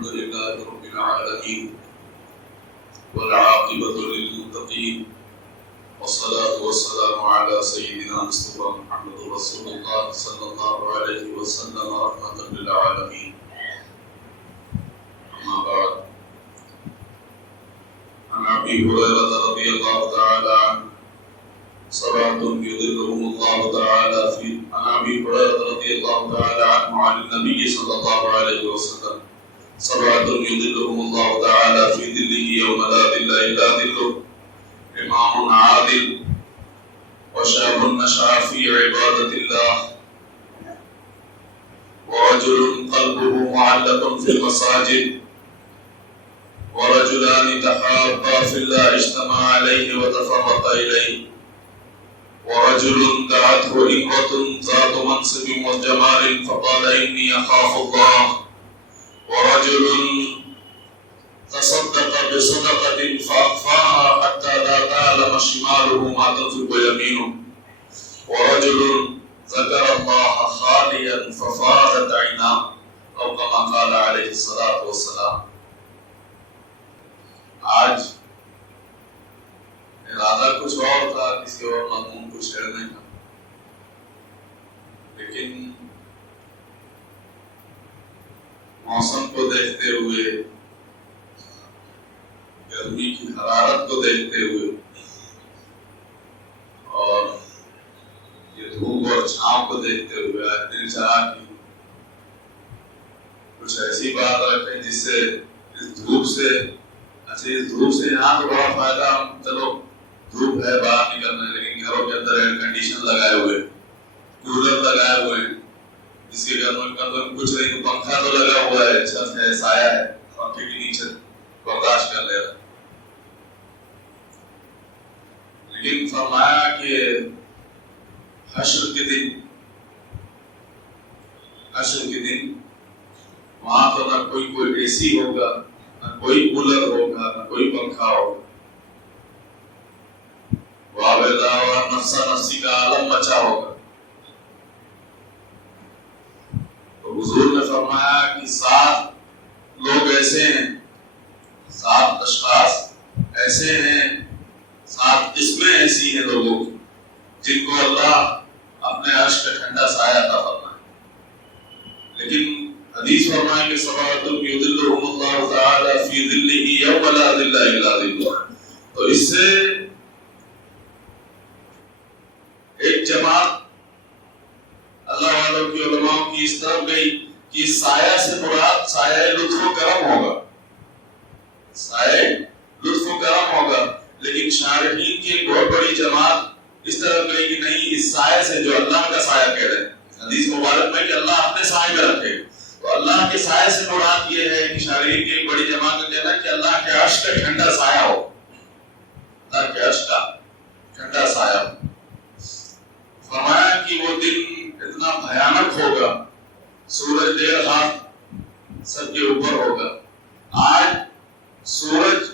الحمد لله رب العالمين والعاقبة للمتقين والصلاة والسلام على سيدنا مصطفى محمد رسول الله صلى الله عليه وسلم رحمة للعالمين. أما بعد، عن أبي هريرة رضي الله تعالى عنه سبعة يظلهم الله تعالى في عن أبي هريرة رضي الله تعالى عنه عن النبي صلى الله عليه وسلم سبعة يظلهم الله تعالى في ظله يوم لا ظل إلا ظله: إمام عادل، وشاب نشأ في عبادة الله، ورجل قلبه معلق في المساجد، ورجلان تحابا في الله اجتمعا عليه وتفرقا إليه، ورجل دعته امرأة ذات منصب وجمال فقال إني أخاف الله، ورجل تصدق بصدقة فأخفاها حتى لا تعلم شماله ما تنفق يمينه، ورجل ذكر الله خاليا ففاضت عيناه، أو كما قال عليه الصلاة والسلام. آج ارادہ کچھ اور تھا، کسی اور مضمون کو چھیڑنے کا، لیکن موسم کو دیکھتے ہوئے، گرمی کی حرارت کو دیکھتے ہوئے اور یہ دھوپ اور چھاؤں کو دیکھتے ہوئے آج دل چاہا کہ کچھ ایسی بات رکھیں جس سے اس دھوپ سے یہاں تو بڑا فائدہ، چلو دھوپ ہے باہر نکلنا، لیکن گھروں کے اندر ایئر کنڈیشن لگائے ہوئے، کولر لگائے ہوئے، جس کے گھر میں کچھ نہیں، پنکھا تو لگا ہوا ہے، چھت ہے، سایہ ہے، پنکھے کے نیچے برداشت کر لے رہا. لیکن فرمایا کہ حشر کے دن وہاں تو نہ کوئی اے سی ہوگا، نہ کوئی کولر ہوگا، نہ کوئی پنکھا ہوگا. واویلا اور نفسا نفسی کا عالم مچا ہوگا. تو حضور نے فرمایا کہ 7 لوگ ایسے ہیں، 7 اشخاص ایسے ہیں، 7 قسمیں ایسی ہیں لوگوں کی جن کو اللہ اپنے عرش کا ٹھنڈا سایہ عطا فرمائے. لیکن حدیث فرمائے کہ سبعۃ یظلهم اللہ تعالی فی ظلہ یوم لا ظل الا ظلہ. تو اس سے ایک جماعت اللہ والوں کی، علماء کی اس طرف گئی کہ سایہ سے مراد سایہ لطف و کرم ہوگا، سایہ لطف و کرم ہوگا. لیکن شارحین کی ایک بہت بڑی جماعت اس طرف گئی کہ نہیں، اس سایہ سے جو اللہ کا سایہ کہہ رہے ہیں حدیث مبارک میں کہ اللہ اپنے سایہ میں رکھے، تو اللہ کے سایہ سے مراد یہ ہے کہ شارحین کی ایک بڑی جماعت کا کہنا ہے کہ اللہ کے عرش کا ٹھنڈا سایہ ہو، اللہ کے عرش کا ٹھنڈا سایہ ہو. فرمایا کہ وہ دن اتنا بھیانک ہوگا، سورج دیر ہاتھ سب کے اوپر ہوگا. آج سورج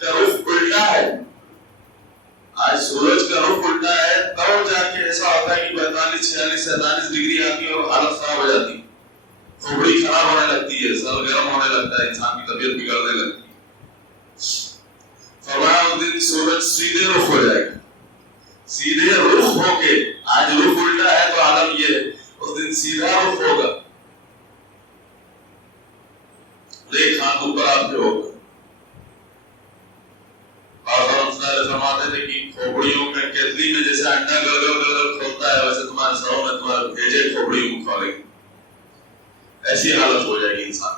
کا رخ الٹا ہے، آج سورج کا رخ الٹا ہے، تب جا کے ایسا ہوتا ہے کہ 45 46 47 ڈگری آتی ہے اور حالت خراب ہو جاتی ہے، کھوپڑی خراب ہونے لگتی ہے، سر گرم ہونے لگتا ہے، انسان کی طبیعت بگڑنے لگتی ہے. فرمایا اس دن سورج سیدھے رخ ہو جائے گا، سیدھے رخ ہو کے، آج رخ الٹا ہے تو عالم یہ ہے، اس دن سیدھا رخ ہوگا، ایک ہاتھ اوپر آپ کے ہوگا. فرماتے تھے کہ کھوپڑیوں میں، کیتلی میں جیسے انڈا گل کھولتا ہے، ویسے تمہارے سروں میں تمہارے بھیجے کھوپڑیوں میں کھولیں گے. ایسی حالت ہو جائے گی انسان.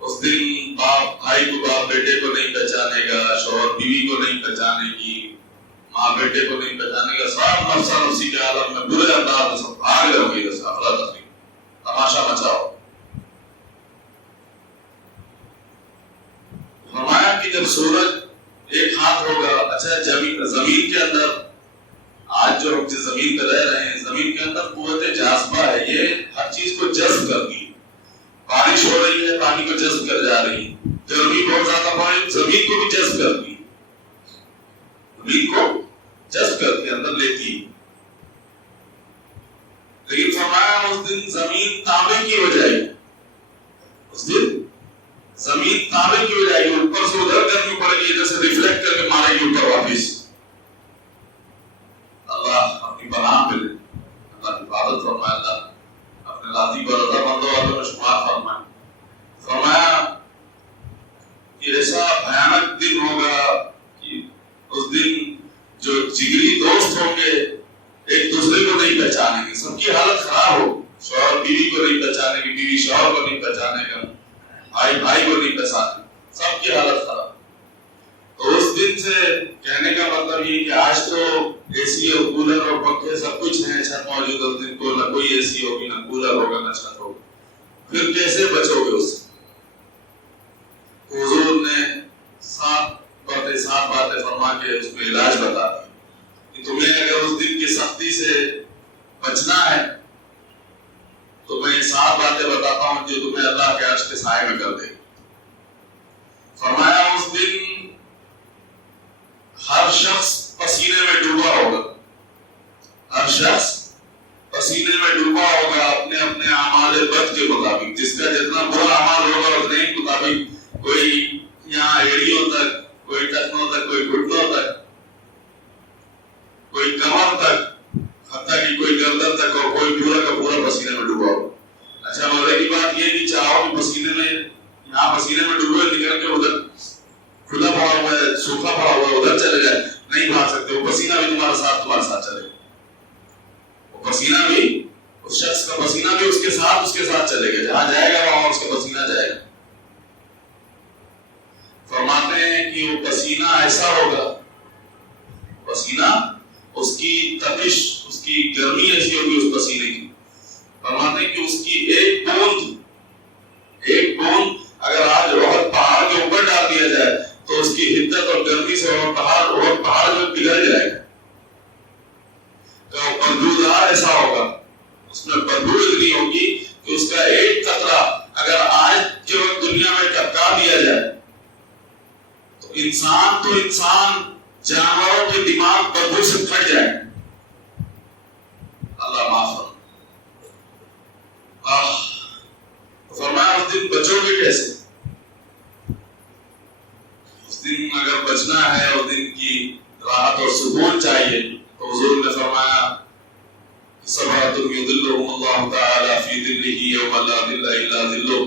اس دن باپ بھائی کو، باپ بیٹے کو نہیں پہچانے گا، شوہر بیوی کو نہیں پہچانے گی، ماں بیٹے کو نہیں پہچانے گا. سب نفسا نفسی کے عالم میں برے انداز میں سب بھاگ رہے ہوں گے، جیسے افراتفری، تماشا مچاؤ. فرمایا کہ جب سورج ایک ہاتھ ہوگا، اچھا زمین کے اندر، آج جو ہم جس زمین پہ رہ رہے ہیں، زمین کے اندر قوت جاذبہ ہے، یہ ہر چیز کو جذب کرتی ہے. بارش ہو رہی ہے، پانی کو جذب کر جا رہی ہے، گرمی بہت زیادہ پڑی، زمین کو بھی جذب کرتی ہے، زمین کو جذب کر کے اندر لیتی ہے. لیکن فرمایا اس دن زمین تانبے کی ہو جائے گی، زمین تابع کی ہو جائے گی، اوپر سے ادھر کرنی پڑے گی، ادھر سے ریفلیکٹ کر کے مارے گی اوپر واپس. اللہ اپنی پناہ میں لے، اللہ کی عبادت فرمائے، اللہ اپنے ذاتی پر رضا مندوں والوں میں شمار فرمائے. فرمایا کہ ایسا بھیانک دن ہوگا کہ اس دن جو جگری دوست ہوں گے ایک دوسرے کو نہیں پہچانیں گے، سب کی حالت خراب ہو. شوہر بیوی کو نہیں پہچانے گی، بیوی شوہر کو نہیں پہچانے گا، بھائی بھائی کو نہیں پہچانے، سب کی حالت خراب. تو اس دن سے کہنے کا مطلب یہ کہ آج تو اے سی اور کولر اور پنکھے سب کچھ ہیں، چھت موجود ہے، اس دن کو نہ کوئی اے سی ہوگی، نہ کولر ہوگا، نہ چھت ہوگا. پھر کیسے بچو گے اس سے؟ حضور نے سات باتیں فرما کے اس میں علاج بتا دیا کہ تمہیں اگر اس دن کی سختی سے بچنا ہے تو میں یہ 7 باتیں بتاتا ہوں جو تمہیں اللہ کے عرش کے سائے میں کر دے. فرمایا اس دن ہر شخص پسینے میں ڈوبا ہوگا، ہر شخص پسینے میں ڈوبا ہوگا اپنے اپنے اعمال بد کے مطابق. جس کا جتنا برا اعمال ہوگا اتنے ہی مطابق، کوئی یہاں ایڑیوں تک، کوئی ٹخنوں تک، کوئی گھٹنوں تک، کوئی کمر تک، حتیٰ کہ کوئی گردن تک، اور کوئی پورا کا پورا پسینے میں ڈوبا ہو. اچھا مزے کی بات یہ نہیں چاہو کہ پسینے میں یہاں پسینے میں ڈوبے نکل کے ادھر کھلا پڑا ہوا ہے، سوکھا پڑا ہوا ہے، ادھر چلے جائے، نہیں بھاگ سکتے. وہ پسینہ بھی تمہارے ساتھ چلے گا. وہ پسینہ بھی، اس شخص کا پسینہ بھی اس کے ساتھ چلے گا، جہاں جائے گا وہاں اس کا پسینہ جائے گا. فرماتے ہیں کہ وہ پسینہ ایسا ہوگا، پسینہ اس کی تپش، اس کی گرمی ایسی ہوگی اس پسینے کی. فرماتے ہیں کہ اس کی ایک بوند اگر آج احد پہاڑ کے اوپر ڈال دیا جائے تو اس کی حدت اور گرمی سے احد پہاڑ جو پگھل جائے گا. بدبودار ایسا ہوگا، اس میں بدبو اتنی ہوگی کہ اس کا ایک قطرہ اگر آج کے وقت دنیا میں ٹپکا دیا جائے تو انسان جانوروں کے دماغ بدبو سے پھٹ جائے. اللہ معاف فرمائے. فرمایا اس دن بچو گے کیسے؟ اس دن اگر بچنا ہے، اس دن کی راحت اور سکون چاہیے تو حضور نے فرمایا سبعۃ یظلهم اللہ تعالی فی ظلہ یوم لا ظل الا ظلہ.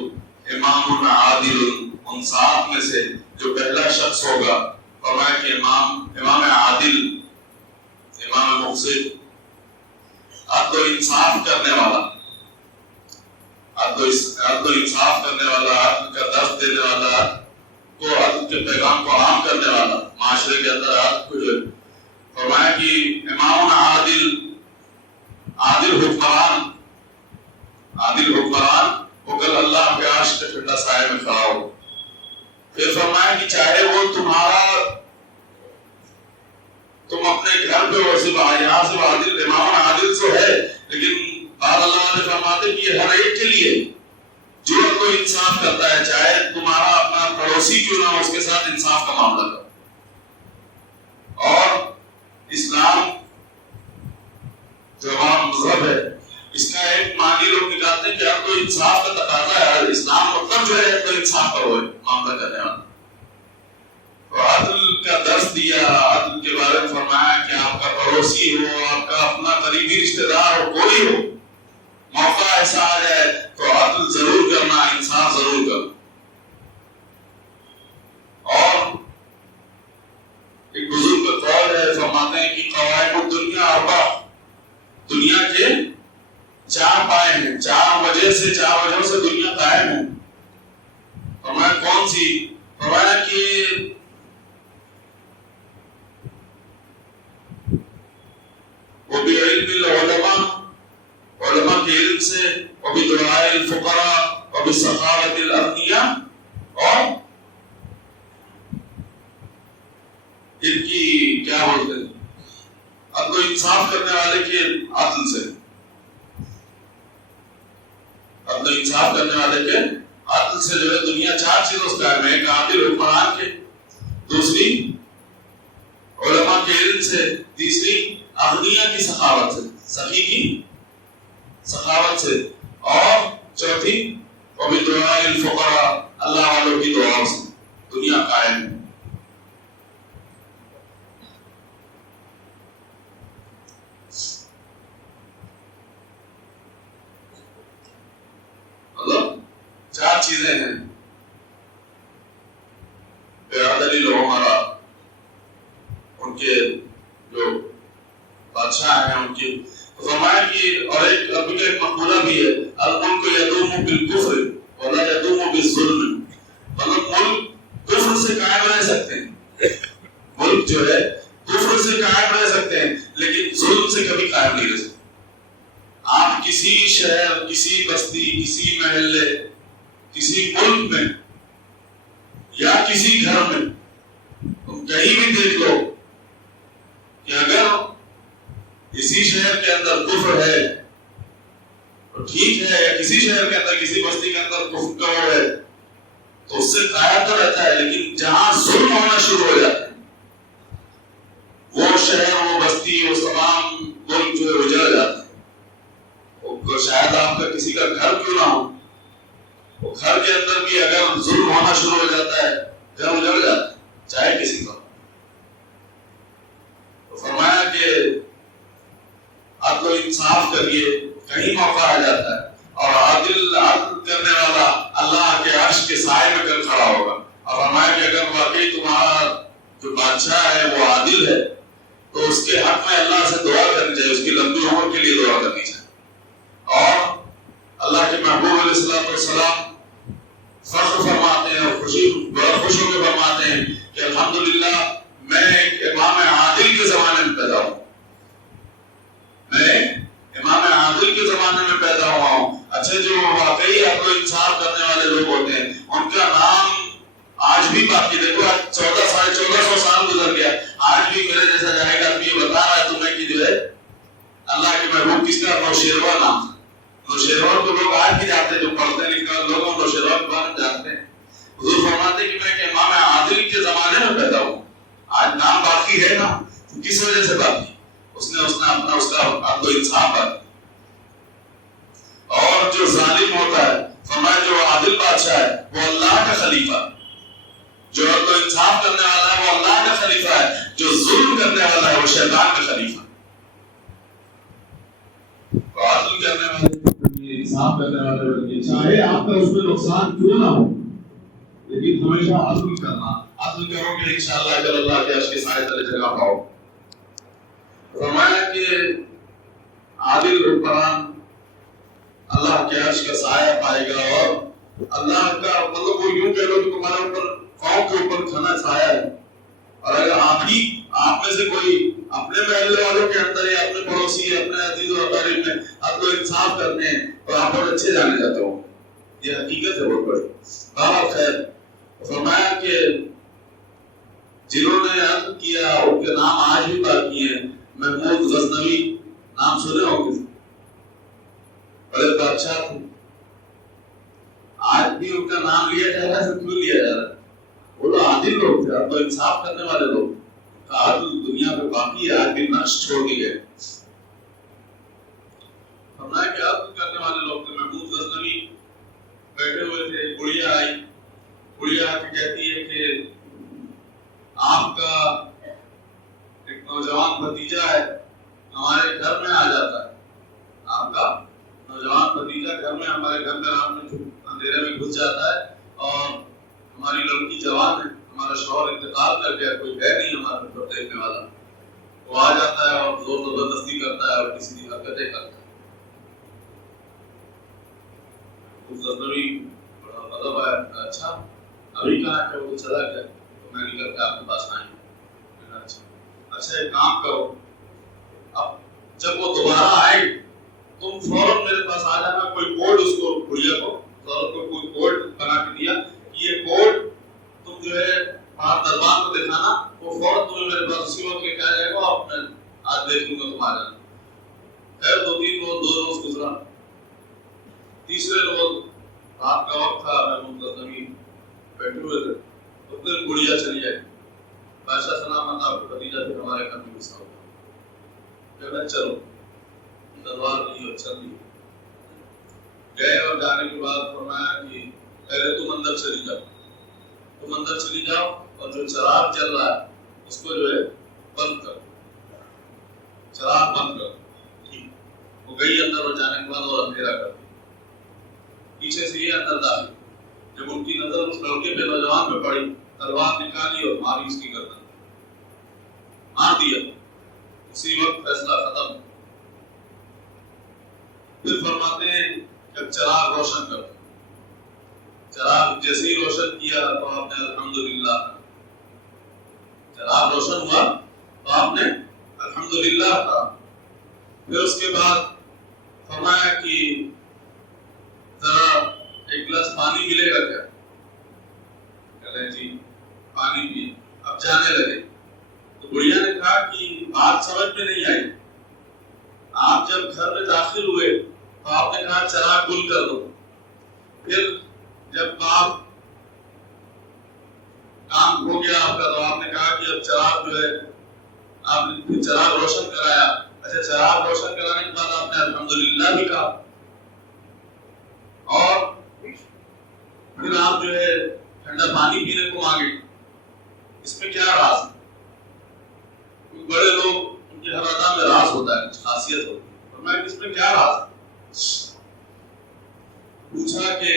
امام عادل، ان 7 میں سے جو پہلا شخص ہوگا، فرمایا کہ امام عادل، امام مقصد، عدل و انصاف کرنے والا، عدل و انصاف کرنے والا، عدل کا درس دینے والا، کو عدل کے پیغام کو عام کرنے والا، معاشرے کے اندر عدل کو جو فرمایا کہ امام عادل حکمران وہ کل اللہ کے عرش کے ٹھنڈا سائے میں کھڑا ہو. پھر فرمایا کہ چاہے وہ تم اپنے گھر پہ ہو، صرف یہاں سے عادل، امام عادل تو ہے، لیکن بعد اللہ نے فرماتے کہ یہ ہر ایک کے لیے جو کوئی انصاف کرتا ہے، چاہے تمہارا اپنا پڑوسی کیوں نہ ہو، اس کے ساتھ انصاف کا معاملہ کرو. اور اسلام جو ہمارا مذہب ہے، اس کا ایک معنی لوگ نکالتے ہیں کہ اب تو انصاف کا تقاضا ہے، اسلام مطلب جو ہے تو انصاف کا وہ معاملہ کرنے والا. تو عدل کا درس دیا، عدل کے بارے میں فرمایا کہ آپ کا پڑوسی ہو، آپ کا اپنا قریبی رشتہ دار ہو، کوئی ہو، موقع ایسا آ جائے تو عدل ضرور کرنا، انصاف ضرور کرنا. اور ایک بزرگ کا قول ہے، فرماتے ہیں کہ قوائم الدنیا اربع، دنیا کے 4 پائے ہیں، 4 وجہوں سے دنیا قائم ہے. فرمایا کون سی؟ فرمایا کہ وہ بعلم العلماء، علماء کے علم سے، وبدعاء الفقراء، وبسخاوة الاغنیاء، اور ان کی کیا بولتے ہیں، عدل و انصاف کرنے والے کے عدل سے، عدل و انصاف کرنے والے کے عدل سے جو ہے دنیا 4 چیزوں سے قائم ہے. ایک عادل حکمران کے، دوسری علماء کے علم سے، تیسری اغنیاء کی سخاوت سے، سخی کی سخاوت سے، اور چوتھی وبدعاء الفقراء، اللہ والوں کی دعاؤں سے دنیا قائم ہے۔ مطلب چار چیزیں ہیں، برادری العمرا، ان کے جو بادشاہ ہیں ان کی فرمایا کہ، اور ایک ابھی کا ایک مقولہ بھی ہے، الملک یدوم بالکفر ولا یدوم بالظلم، مطلب ملک کفر سے قائم رہ سکتے ہیں، ملک جو ہے کفر سے قائم رہ سکتے ہیں لیکن ظلم سے کبھی قائم نہیں رہ سکتے۔ آپ کسی شہر، کسی بستی، کسی محلے، کسی ملک میں یا کسی گھر میں تم کہیں بھی دیکھ لو کہ اگر کسی شہر کے اندر کفر ہے تو ٹھیک ہے، یا کسی شہر کے اندر، کسی بستی کے اندر کفر ہے تو اس سے قائم تو رہتا ہے، لیکن جہاں ظلم ہونا شروع ہو جاتا ہے وہ شہر، وہ بستی، وہ تمام ملک جو ہے اجڑ جاتا ہے۔ وہ شاید آپ کا کسی کا گھر کیوں نہ ہو، وہ گھر کے اندر بھی اگر ظلم ہونا شروع ہو جاتا ہے گھر اجڑ جاتا ہے، چاہے کسی کا۔ تو فرمایا کہ عدل و انصاف کریے، کہیں موقع آ جاتا ہے، اور عدل کرنے والا اللہ کے عرش کے سائے میں کر کھڑا ہوگا۔ اور فرمایا کہ اگر واقعی تمہارا جو بادشاہ ہے وہ عادل ہے تو اس کے حق میں اللہ سے دعا کرنی چاہیے، اس کی لمبی عمر کے لیے دعا کرنی چاہیے۔ اور اللہ کے محبوب علیہ السلام فخر فرماتے ہیں اور بڑا خوش ہو کے فرماتے ہیں کہ الحمدللہ میں ایک امام عادل کے زمانے میں پیدا ہوں، میں امام عادل کے زمانے میں پیدا ہوا ہوں۔ اچھا، جو واقعی عدل و انصاف کرنے والے لوگ ہوتے ہیں ان کا نام آج بھی باقی، دیکھو آج 1400 سال گزر گیا، آج بھی میرے جیسا جائے گا یہ بتا رہا ہے تمہیں کہ جو ہے اللہ کے محبوب کس کا نوشیروان نام تھا۔ نوشیروان کو لوگ آج بھی جانتے ہیں، جو پڑھتے لکھتے ہیں لوگ نوشیروان کے بارے میں جانتے ہیں۔ حضور فرماتے ہیں کہ میں ایک امام عادل کے زمانے میں پیدا ہوں، آج نام باقی ہے نا، کس وجہ سے باقی؟ اس نے اپنا اس کا عدل و انصاف باقی۔ اور جو ظالم ہوتا ہے، فرمایا جو عادل بادشاہ ہے وہ اللہ کا خلیفہ، جو عدل و انصاف کرنے والا ہے وہ اللہ کا خلیفہ ہے، جو ظلم کرنے والا ہے وہ شیطان کا خلیفہ۔ عدل کرنے والے، انصاف کرنے والے، چاہے آپ کا اس میں نقصان کیوں نہ ہو لیکن ہمیشہ عدل کرنا، عدل کرو گے انشاءاللہ جب اللہ کے عرش کے سائے تلے جگہ پاؤ۔ فرمایا کہ عادل حکمران اللہ کے عرش کا سایہ پائے گا، اور اللہ کا مطلب وہ یوں کہہ لو کہ تمہارے اوپر پاؤں کے اوپر کھانا چھایا ہے، اور اگر آپ میں سے کوئی اپنے محلے والوں کے اندر یا اپنے پڑوسی یا اپنے عزیز و اقارب میں عدل و انصاف کرتے ہیں تو آپ بہت اچھے جانے جاتے ہو، یہ حقیقت ہے بہت بڑی۔ بہرحال خیر، فرمایا کہ جنہوں نے عدل کیا ان کے نام آج بھی باقی ہیں۔ محمود غزنوی نام سنے ہوں گے، بڑے بادشاہ تھے، آج بھی ان کا نام لیا جا رہا ہے۔ کیوں لیا جا رہا ہے؟ وہ لوگ عادل لوگ تھے، عدل و انصاف کرنے والے لوگ، عدل دنیا میں باقی ہے، آج بھی نقش چھوڑ کے گئے۔ فرمایا کہ عدل کرنے والے لوگ تھے۔ محمود غزنوی بیٹھے ہوئے تھے، گڑیا آئی، گڑیا آ کے کہتی ہے کہ آپ کا ایک نوجوان بھتیجا ہے ہمارے گھر میں آ جاتا ہے، آپ کا نوجوان بھتیجا گھر میں، ہمارے گھر میں رات میں اندھیرے میں گھس جاتا ہے، اور ہماری لڑکی جوان ہے، ہمارا شوہر انتقال کر گیا، کوئی ہے نہیں ہمارا اوپر دیکھنے والا، وہ آ جاتا ہے اور زور زبردستی کرتا ہے اور کسی کی حرکتیں کرتا ہے۔ اس غزنوی بڑا غضب آیا، اچھا ابھی کہاں کہ وہ چلا گیا تو میں نکل کے آپ کے پاس آئی ہوں۔ اچھا ایک کام کرو، اب جب وہ دوبارہ آئے تم فوراً میرے پاس آ جانا، کوئی کوڈ اس کو، گڑیا کو فوراً کوئی کوڈ بنا کے دیا کہ یہ کوڈ تم جو ہے دربار کو دکھانا، وہ فوراً تمہیں میرے پاس اسی وقت لے کے آ جائے گا، اور میں آج دیکھ لوں گا تم آ جانا۔ خیر دو روز گزرا، تیسرے روز رات کا وقت تھا، محمود غزنوی بیٹھے ہوئے تھے، تو پھر گڑیا چلی جائے، بادشاہ سلامت آپ کے بھتیجا پھر ہمارے گھر میں گھسا ہوا، کہنا چلو تلوار لی اور چل لی۔ گئے اور جانے کے بعد فرمایا کہ پہلے تم اندر چلی جاؤ، تم اندر چلی جاؤ اور جو چراغ جل رہا ہے اس کو جو ہے بند کرو، چراغ بند کرو. ٹھیک، وہ گئی اندر، اور جانے کے بعد اور اندھیرا کر دیا. پیچھے سے یہ اندر داخل، جب ان کی نظر اس لڑکے پہ، نوجوان پہ پڑی، تلوار نکالی اور ماری اس کی گردن، مار دیا. اسی وقت فیصلہ ختم. پھر فرماتے ہیں کہ چراغ روشن کر دو. چراغ جیسے ہی روشن کیا تو آپ نے الحمدللہ، چراغ روشن ہوا تو آپ نے الحمدللہ کہا. پھر اس کے بعد فرمایا کہ ذرا ایک گلاس پانی ملے گا کیا؟ کہتے جی پانی بھی. اب جانے لگے تو بڑھیا نے کہا کہ بات سمجھ میں نہیں آئی. آپ جب گھر میں داخل ہوئے تو آپ نے کہا چراغ گل کر دو. پھر جب آپ کام ہو گیا آپ کا تو آپ نے کہا کہ اب چراغ جو ہے، آپ نے پھر چراغ روشن کرایا. اچھا، چراغ روشن کرانے کے بعد آپ نے الحمدللہ بھی کہا، اور پھر آپ جو ہے ٹھنڈا پانی پینے کو مانگے. اس میں کیا راز ہے؟ بڑے لوگ ان کی ہر ادا میں راز ہوتا ہے، کچھ خاصیت ہوتی ہے. فرمایا کہ اس میں کیا راز ہے؟ پوچھا کہ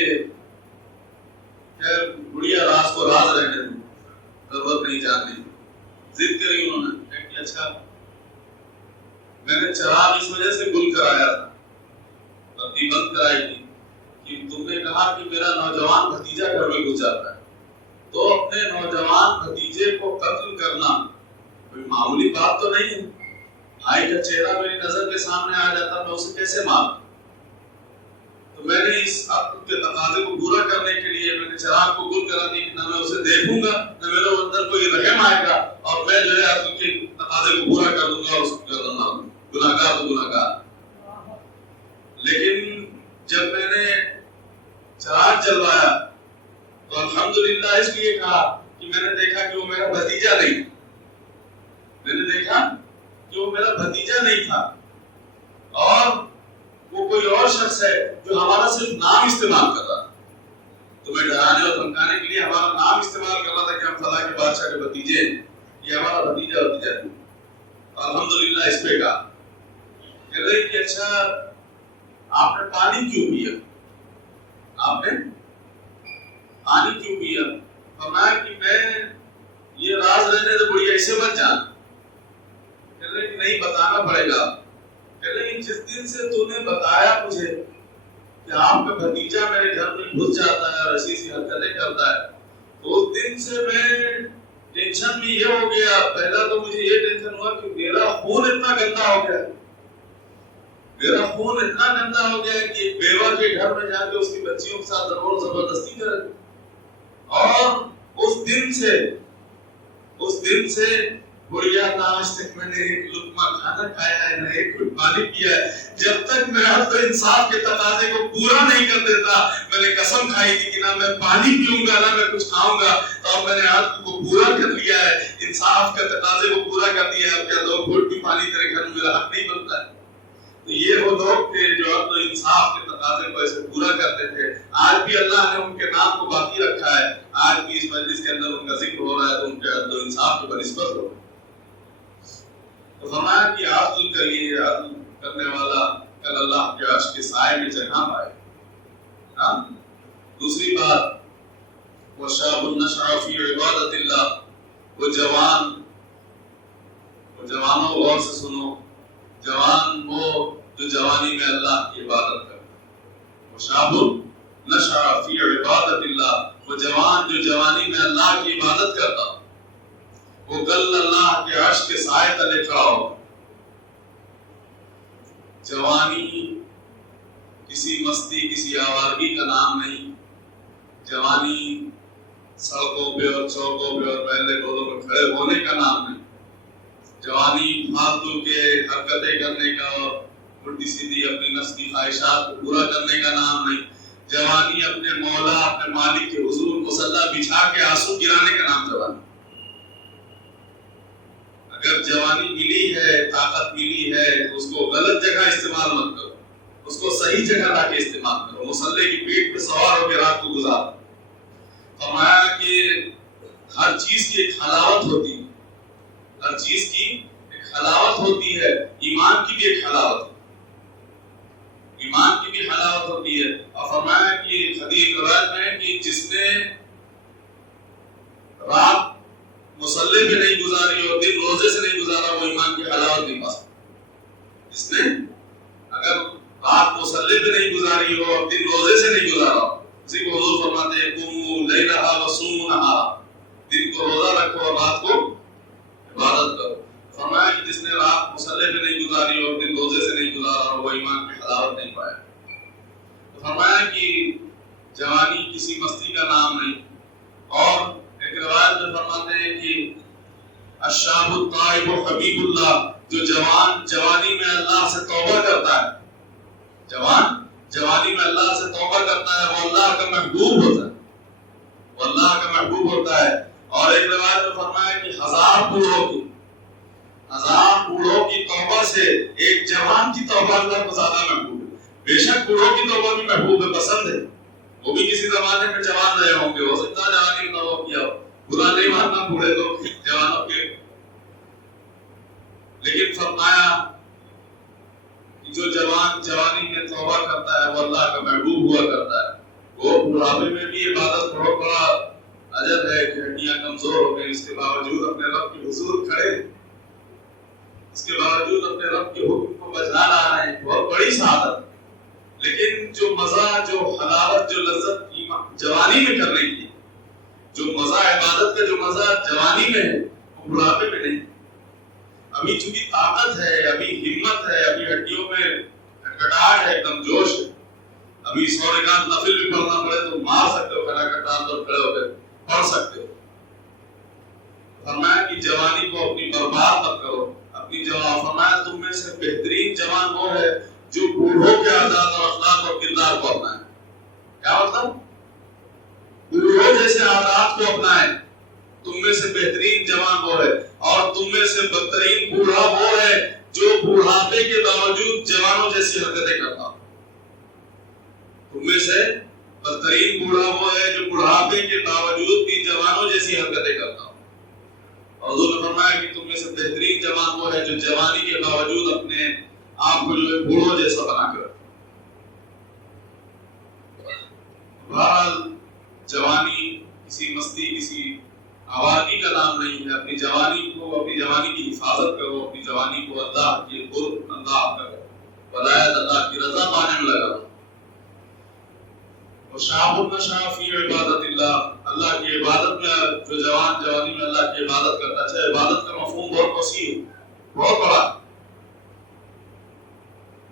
خیر بڑھیا، راز کو راز رہنے دو، ضرورت نہیں جاننے. ضد کری انہوں نے کہ اچھا میں نے چراغ اس وجہ سے گل کرایا تھا، بتی بند کرائی تھی کہ تم نے کہا کہ میرا نوجوان بھتیجا گھر میں گھس جاتا ہے، تو اپنے نوجوان بھتیجے کو قتل کرنا کوئی معمولی بات تو نہیں ہے. بھائی کا چہرہ میری نظر کے سامنے آ جاتا، میں اسے کیسے ماروں؟ تو میں نے اس عقل کے تقاضے کو پورا کرنے کے لیے میں نے چراغ کو گل کرا دی کہ نہ میں اسے دیکھوں گا، نہ میرے اندر کوئی رحم آئے گا، اور میں جو ہے عقل کے تقاضے کو پورا کر دوں گا اور اس کو کر دوں گا گناہگار تو گناہگار. لیکن جب میں نے چراغ جلوایا تو الحمدللہ اس لیے کہا کہ میں نے دیکھا کہ وہ میرا بھتیجا نہیں، میں نے دیکھا کہ وہ میرا بھتیجا نہیں تھا، اور وہ کوئی اور شخص ہے جو ہمارا صرف نام استعمال کر رہا تھا. تمہیں ڈرانے اور دھمکانے کے لیے ہمارا نام استعمال کر رہا تھا کہ ہم فلاں کے بادشاہ کے بھتیجے ہیں، یہ ہمارا بھتیجا ہے. الحمدللہ اس پہ کہا. کہہ رہے کہ اچھا آپ نے پانی کیوں پیا؟ آپ نے پانی کیوں پیا؟ فرمایا کہ میں یہ راز رہنے تو بڑی ایسے مت جان. کہہ رہے کہ نہیں بتانا پڑے گا. کہہ رہے کہ جس دن سے تو نے بتایا مجھے کہ آپ کا بھتیجا میرے گھر میں گھس جاتا ہے اور ایسی ایسی حرکتیں کرتا ہے، تو اس دن سے میں ٹینشن میں یہ ہو گیا. پہلا تو مجھے یہ ٹینشن ہوا کہ میرا خون اتنا گندا ہو گیا، میرا خون اتنا گندا ہو گیا کہ بیوہ کے گھر میں جا کے اس کی بچیوں کے ساتھ ضرور زبردستی کرے. اور اس دن سے بڑھیا نہ آج تک میں نے ایک لقمہ کھانا کھایا ہے، نہ ایک گھٹ پانی پیا ہے، جب تک میں حد انصاف کے تقاضے کو پورا نہیں کر دیتا. میں نے قسم کھائی تھی کہ نہ میں پانی پیوں گا نہ میں کچھ کھاؤں گا، تو اب میں نے حد کو پورا کر لیا ہے، انصاف کے تقاضے کو پورا کر دیا ہے. اب کیا 2 گھٹ بھی پانی تیرے گھر میں میرا حق نہیں بنتا ہے؟ تو یہ وہ لوگ تھے جو عدل و انصاف کے تقاضے کو ایسے پورا کرتے تھے. آج بھی اللہ نے ان کے نام کو باقی رکھا ہے. آج بھی اس مجلس کے اندر ان کا ذکر ہو رہا ہے تو ان کے عدل و انصاف کی بنسبت ہو. تو فرمایا کہ عدل کریے، عدل کرنے والا کل اللہ کے عرش کے سائے میں جگہ پائے. دوسری بات، وَشَابٌ نَشَأَ فِي عِبَادَةِ اللَّهِ، وہ جوانوں غور سے سنو، جوان وہ جو جوانی میں اللہ کی عبادت کرتا. وَشَابٌ نَشَأَ فِي عِبَادَةِ اللَّهِ، وہ جوان جو جوانی میں اللہ کی عبادت کرتا، وہ کل اللہ کے عرش کے سائے تلے کھڑا ہوگا. جوانی کسی مستی کسی آوارگی کا نام نہیں. جوانی سڑکوں پہ اور چوکوں پہ اور پہلے ٹولوں میں کھڑے ہونے کا نام نہیں. جوانی فالتو کے حرکتیں کرنے کا اور الٹی سیدھی اپنی نفس کی خواہشات کو پورا کرنے کا نام نہیں. جوانی اپنے مولا اپنے مالک کے حضور مصلی بچھا کے آنسو گرانے کا نام جوانی. اگر جوانی ملی ہے، طاقت ملی ہے تو اس کو غلط جگہ استعمال مت کرو، اس کو صحیح جگہ لا کے استعمال کرو. مصلی کی پیٹھ پہ سوار ہو کے رات کو گزارو. بھی ایک حلاوت ہے، ایمان کی بھی حلاوت ہوتی ہے. اور فرمایا کہ حدیث روایت میں ہے کہ جس نے رات مصلی پہ نہیں گزاری اور دن روزے سے نہیں گزارا وہ ایمان کی حلاوت نہیں پا سکتا. جس نے اگر رات مصلی پہ نہیں گزاری ہو اور دن روزے سے نہیں گزارا ہو، اسی کو حضور فرماتے ہیں قوموا لیلھا وصوموا نہارھا، دن کو روزہ رکھو اور رات کو عبادت کرو. فرمایا کہ جس نے رات مصلی پہ نہیں گزاری اور دن روزے سے نہیں گزارا ہو وہ ایمان کی حلاوت نہیں پایا. تو فرمایا کہ جوانی کسی مستی کا نام نہیں. اور ایک روایت میں فرماتے ہیں کہ الشاب الطائب حبیب اللہ، جو جوان جوانی میں اللہ سے توبہ کرتا ہے، جوان جوانی میں اللہ سے توبہ کرتا ہے وہ اللہ کا محبوب ہوتا ہے، وہ اللہ کا محبوب ہوتا ہے. اور ایک روایت میں فرمایا کہ 1000 بوڑھوں کی توبہ سے ایک جوان کی توبہ اللہ کو زیادہ محبوب ہے. بے شک بوڑھوں کی توبہ بھی محبوب ہے، پسند ہے، وہ بھی کسی زمانے میں جوان رہے ہوں گے، ہو سکتا ہے جوانی میں توبہ کیا ہو، برا نہیں ماننا بوڑھے لوگ جوانوں کے. لیکن فرمایا کہ جو جوان جوانی میں توبہ کرتا ہے وہ اللہ کا محبوب ہوا کرتا ہے. وہ بڑھاپے میں بھی عبادت بہت بڑا اجر ہے کہ ہڈیاں کمزور ہو گئی، اس کے باوجود اپنے رب کے حضور کھڑے، اس کے باوجود اپنے رب کے حکم کو بجا لا رہے ہیں، بہت بڑی سعادت. لیکن جو مزہ، جو حلاوت، جو لذت جوانی میں کرنے کی، جو مزہ عبادت کا جو مزہ جوانی میں ہے وہ بڑھاپے میں نہیں. ابھی چونکہ طاقت ہے، ابھی ہمت ہے، ابھی ہڈیوں میں کھٹکھٹاہٹ ہے، ایک دم جوش ہے، ابھی 100 رکعت نفل بھی پڑھنا پڑے تو مار سکتے ہو، کھٹکھٹاہٹ اور کھڑے ہو کر پڑھ سکتے ہو. فرمایا کہ جوانی کو اپنی برباد مت کرو. اپنی جوان فرمایا تم میں سے بہترین جوان وہ ہے جو بوڑھوں کے عادات اور اخلاق اور کردار کو اپنائے. کیا مطلب؟ بوڑھوں جیسے عادات کو اپنائے. تم میں سے بہترین جوان وہ ہے اور تم میں سے بدترین بوڑھا وہ ہے جو بوڑھاپے کے باوجود جوانوں جیسی حرکتیں کرتا ہو. تم میں سے بدترین بوڑھا وہ ہے جو بوڑھاپے کے باوجود بھی جوانوں جیسی حرکتیں کرتا ہو. اور حضور نے فرمایا کہ تم میں سے بہترین جوان وہ ہے جو جوانی کے باوجود اپنے آپ کو جو ہے بوڑھوں جیسا بنا کر رکھے. بہرحال جوانی کسی مستی، کسی آوارگی کا نام نہیں ہے. اپنی جوانی کو، اپنی جوانی کی حفاظت کرو، اپنی جوانی کو اللہ کے قرب، اللہ کا ولایت، اللہ کی رضا پانے میں لگاؤ. وشاب النشا فی عبادت اللہ، اللہ کی عبادت میں جو جوان جوانی میں اللہ کی عبادت کرتا ہے. اچھا، عبادت کا مفہوم بہت وسیع ہے، بہت بڑا.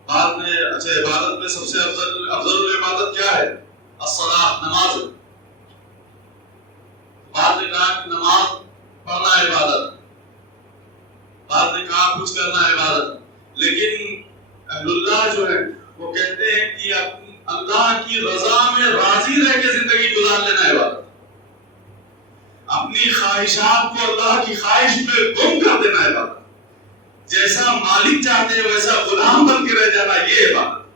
بعد میں اچھا عبادت میں سب سے افضل العبادت کیا ہے؟ الصلاۃ، نماز. بعد نے کہا کہ نماز پڑھنا عبادت، بعد نے کہا کچھ کرنا عبادت. لیکن اہل اللہ جو ہے وہ کہتے ہیں کہ اللہ کی رضا میں راضی رہ کے زندگی گزار لینا عبادت. اپنی خواہشات کو اللہ کی خواہش میں گم کر دینا عبادت. جیسا مالک چاہتے ہیں ویسا غلام بن کے رہ جانا، یہ عبادت.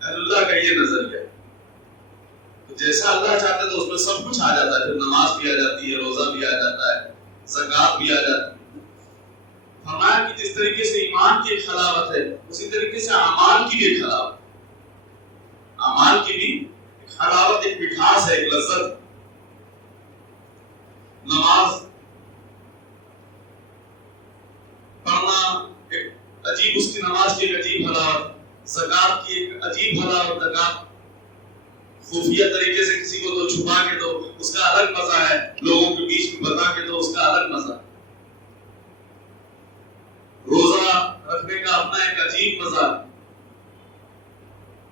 اہل اللہ کا یہ نظریہ ہے. جیسا اللہ چاہتے تو اس میں سب کچھ آ جاتا ہے. پھر نماز بھی آ جاتی ہے، روزہ بھی آ جاتا ہے، زکات بھی آ جاتی ہے. فرمایا کہ جس طریقے سے ایمان کی ایک حلاوت ہے اسی طریقے سے اعمال کی بھی ایک حلاوت، اعمال کی بھی ایک حلاوت، ایک مٹھاس ہے، ایک لذت. نماز پڑھنا ایک عجیب، اس کی نماز کی ایک عجیب حلاوت، زکات کی ایک عجیب حلاوت. زکات خفیہ طریقے سے کسی کو تو چھپا کے دو، اس کا الگ مزہ ہے، لوگوں کے بیچ میں بتا کے دو، اس کا الگ مزہ. روزہ رکھنے کا اپنا ایک عجیب مزہ ہے.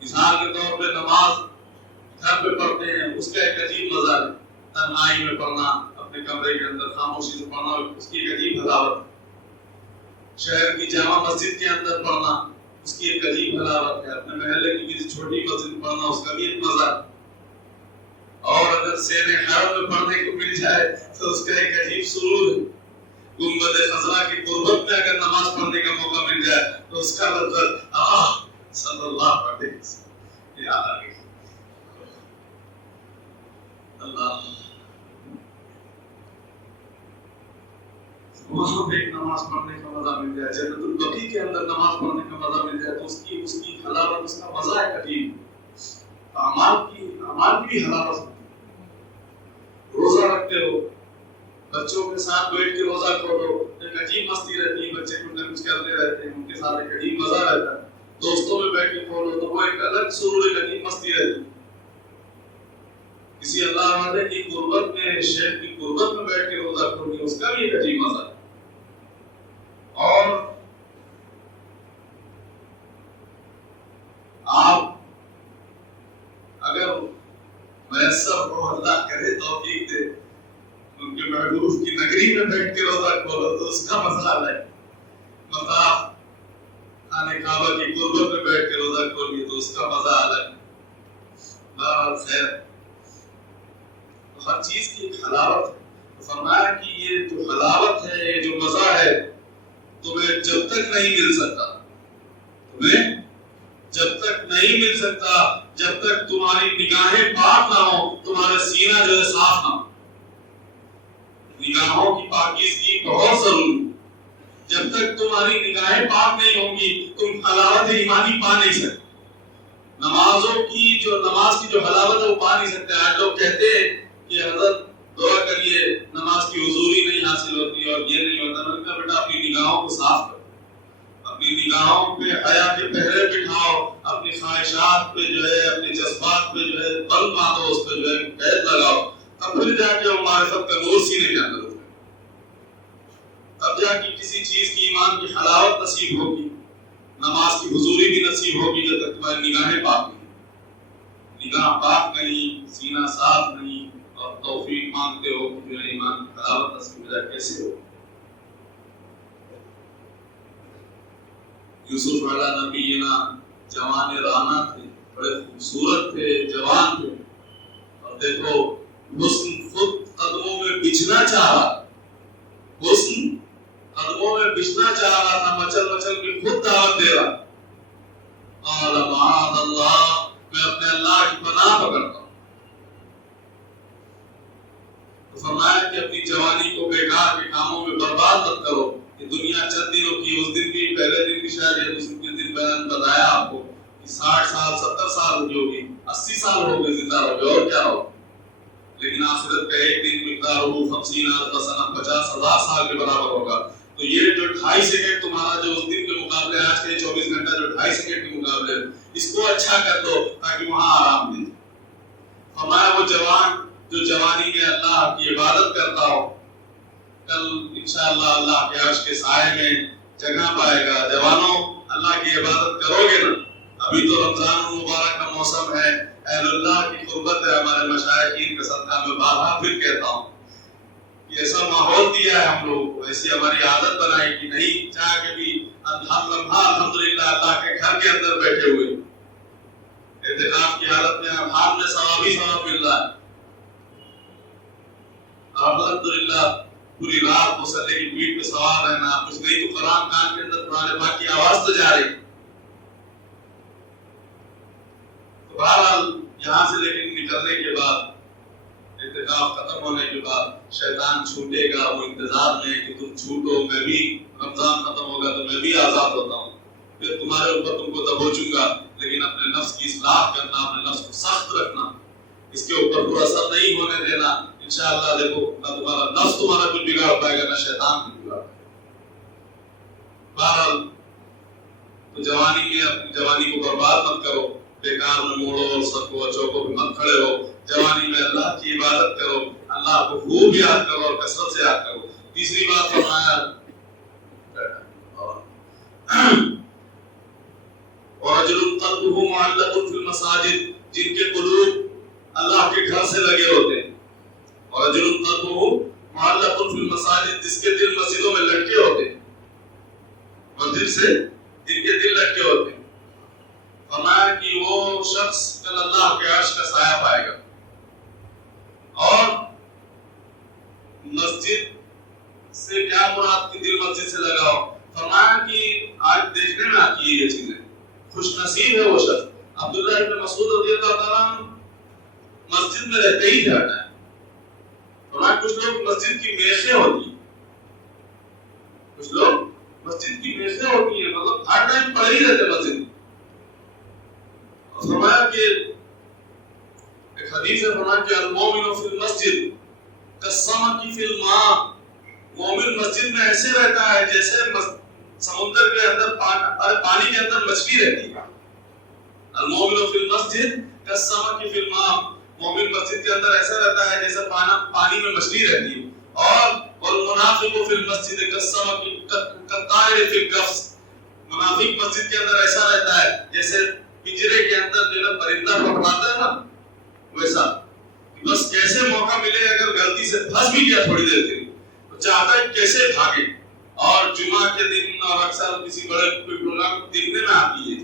مثال کے طور پہ نماز گھر پہ پڑھتے ہیں، اس کا ایک عجیب مزہ ہے. تنہائی میں پڑھنا، اپنے کمرے کے اندر خاموشی سے پڑھنا، اس کی ایک عجیب حلاوت. شہر کی جامع مسجد کے اندر پڑھنا، اس کی ایک عجیب حلاوت ہے. اپنے محلے کی کسی چھوٹی مسجد میں پڑھنا، اس کا بھی ایک مزہ ہے. اور اگر سیر حرم میں پڑھنے کو مل جائے تو اس کا ایک عجیب سرور ہے. گنبد خضرا کی قربت میں اگر نماز پڑھنے کا موقع مل جائے تو اس کا لذت صلی اللہ علیہ وسلم یاد آ گئی. اللہ وہاں پہ ایک نماز پڑھنے کا مزہ مل جائے، جنت البقیع کے اندر نماز پڑھنے کا مزہ مل جائے، تو اس کی حلاوت، اس کا مزہ ہے عجیب۔ اعمال کی بھی حلاوت ہوتی ہے۔ روزہ رکھتے ہو، بچوں کے ساتھ بیٹھ کے روزہ کھولو، ایک عجیب مستی رہتی ہے، بچے کچھ نہ کچھ کرتے رہتے ہیں، ان کے ساتھ ایک عجیب مزہ رہتا ہے۔ دوستوں میں بیٹھ کے کھولو تو وہ ایک الگ سرور، ایک عجیب مستی رہتی ہے۔ کسی اللہ والے کی قربت میں، شیخ کی قربت میں بیٹھ کے روزہ کھولو، اس کا بھی ایک عجیب مزہ ہے۔ اور آپ اگر میسر ہو، اللہ کرے توفیق دے، ان کے محبوب کی نگری میں بیٹھ کے روزہ کھولو تو اس کا مزہ الگ ہے۔ مطاف خانہ کعبہ کی قربت میں بیٹھ کے روزہ کھولیے تو اس کا مزہ الگ ہے۔ بہرحال خیر، ہر چیز کی ایک حلاوت ہے۔ فرمایا کہ یہ جو حلاوت ہے، یہ جو مزہ ہے، تمہیں جب تک نہیں مل سکتا، تمہیں جب تک نہیں مل سکتا جب تک تمہاری نگاہیں پاک نہ ہو، تمہارا سینہ جو ہے صاف نہ ہو۔ نگاہوں کی پاکیزگی بہت ضروری ہے۔ جب تک تمہاری نگاہیں پاک نہیں ہوں گی، تم حلاوت ایمانی پا نہیں سکتے۔ نماز کی جو حلاوت ہے وہ پا نہیں سکتے۔ آج لوگ کہتے ہیں کہ حضرت دعا کریے، نماز کی حضوری نہیں حاصل ہوتی اور یہ نہیں ہوتا۔ میں نے کہا بیٹا اپنی نگاہوں کو صاف کرو، اپنی نگاہوں پہ حیا کے پہرے بٹھاؤ، اپنی خواہشات پہ جو ہے، اپنے جذبات پہ جو ہے بند باندھو، اس پہ جو ہے قید لگاؤ، تب پھر جا کے وہ معرفت کا نور سینے کے اندر ہوگا، تب جا کے کسی چیز کی ایمان کی حلاوت نصیب ہوگی، نماز کی حضوری بھی نصیب ہوگی۔ جب تک تمہاری نگاہیں پاک نہیں، نگاہ پاک نہیں، سینہ صاف نہیں، اور توفیق مانگتے ہو کہ جو ہے ایمان کی حلاوت نصیب ہو جائے، کیسے ہو؟ یوسف علیہ نبینا جوان رانا تھے، بڑے خوبصورت تھے، جوان تھے، اور دیکھو حسن خود قدموں میں بچھنا چاہ رہا، حسن قدموں میں بچھنا چاہ رہا تھا، مچل مچل کے خود دعوت دے رہا۔ قال معاذ اللہ، میں اپنے اللہ کی پناہ پکڑتا ہوں۔ تو فرمایا کہ اپنی جوانی کو بیکار کے کاموں میں برباد مت کرو، یہ دنیا چند دنوں کی، اس دن بھی، پہلے دن بھی شاید یہ دوسرے دن بیان بتایا آپ کو کہ 60 سال 70 سال ہو گئی، 80 سال ہو گئے زندہ رہو گے، اور کیا ہو، لیکن آخرت کا ایک دن مقدار ہو 50,000 سنہ، 50,000 سال کے برابر ہوگا۔ تو یہ جو 2.5 سیکنڈ تمہارا جو اس دن کے مقابلے، آج کے 24 گھنٹہ جو 2.5 سیکنڈ کے مقابلے، اس کو اچھا کر دو تاکہ وہاں آرام ملے۔ فرمایا وہ جوان جو جوانی میں اللہ کی عبادت کرتا ہو، کل انشاءاللہ اللہ کے عرش کے سائے میں جگہ پائے گا۔ جوانوں اللہ کی عبادت کرو گے نا، ابھی تو رمضان المبارک کا موسم ہے، اہل اللہ کی قربت ہے، ہمارے مشائخین کا صدقہ میں بارہا پھر کہتا ہوں، ایسا ماحول دیا ہے ہم لوگ، ایسی ہماری عادت بنائی کہ نہیں چاہ کے بھی ہر لمحہ الحمدللہ اللہ کے گھر کے اندر بیٹھے ہوئے اعتکاف کی حالت میں ہم نے ثواب ہی ثواب مل رہا ہے۔ الحمدللہ پوری رات مصلی کی پیٹھ پہ سوار رہنا، کچھ نہیں تو قرآن کان کے اندر قرآن پاک کی آواز تو جا رہی۔ تو بہرحال یہاں سے لیکن نکلنے کے بعد، اعتکاف ختم ہونے کے بعد شیطان چھوٹے گا، وہ انتظار میں کہ تم چھوٹو، میں بھی رمضان ختم ہوگا تو میں بھی آزاد ہوتا ہوں، پھر تمہارے اوپر تم کو دبوچوں گا، لیکن اپنے نفس کی اصلاح کرنا، اپنے نفس کو سخت رکھنا، اس کے اوپر کوئی اثر نہیں ہونے دینا۔ انشاءاللہ دیکھو نہ تمہارا نفس تمہارا کچھ بگاڑ پائے گا، نہ شیطان کچھ بگاڑ پائے گا۔ بہرحال تو جوانی میں اپنی جوانی کو برباد مت کرو، بیکار میں موڑو اور سب کو چوکوں پہ مت کھڑے ہو۔ جوانی میں اللہ کی عبادت کرو، اللہ کو خوب یاد کرو اور کثرت سے یاد کرو۔ تیسری بات فرمایا وَرَجُلٌ قَلْبُهُ مُعَلَّقٌ فِي الْمَسَاجِدِ، جن کے قلوب اللہ کے گھر سے لگے ہوتے ہیں۔ وَرَجُلٌ قَلْبُهُ مُعَلَّقٌ فِي الْمَسَاجِدِ، جس کے دل مسجدوں میں لٹکے ہوتے ہیں، مسجد سے جن کے دل لٹکے ہوتے ہیں۔ فرمایا کہ وہ شخص کل اللہ کے عرش کا سایہ پائے گا۔ اور مسجد سے کیا مراد کہ دل مسجد سے لگا ہو؟ فرمایا کہ آج دیکھنے میں آتی ہے یہ چیزیں، خوش نصیب ہے وہ شخص۔ عبداللہ ابن مسعود رضی اللہ تعالیٰ مسجد میں رہتے ہی جاتا ہے۔ فرمایا کچھ لوگ مسجد کی میخیں ہوتی ہیں، کچھ لوگ مسجد کی میزیں ہوتی ہیں، مطلب ہر ٹائم پڑے ہی رہتے مسجد. اور فرمایا کہ ایک حدیث ہے، فرمایا کہ المومن فی المسجد کالسمک فی الماء، مومن مسجد میں ایسے رہتا ہے جیسے سمندر کے اندر پانی کے اندر مچھلی رہتی ہے. المومن فی المسجد کالسمک فی الماء، مومن مسجد کے اندر ایسا رہتا ہے جیسے پانی میں مچھلی رہتی ہے. اور والمنافق فی المسجد کالسمک کالطائر فی القفص، منافق مسجد کے اندر ایسا رہتا ہے جیسے پنجرے کے اندر جو پرندہ پکڑاتا ہے نا، ویسا بس کیسے موقع ملے، اگر غلطی سے پھنس بھی گیا تھوڑی دیر کے لیے تو چاہتا ہے کیسے بھاگے. اور جمعہ کے دن اور اکثر کسی بڑے پروگرام دیکھنے میں آتی ہے،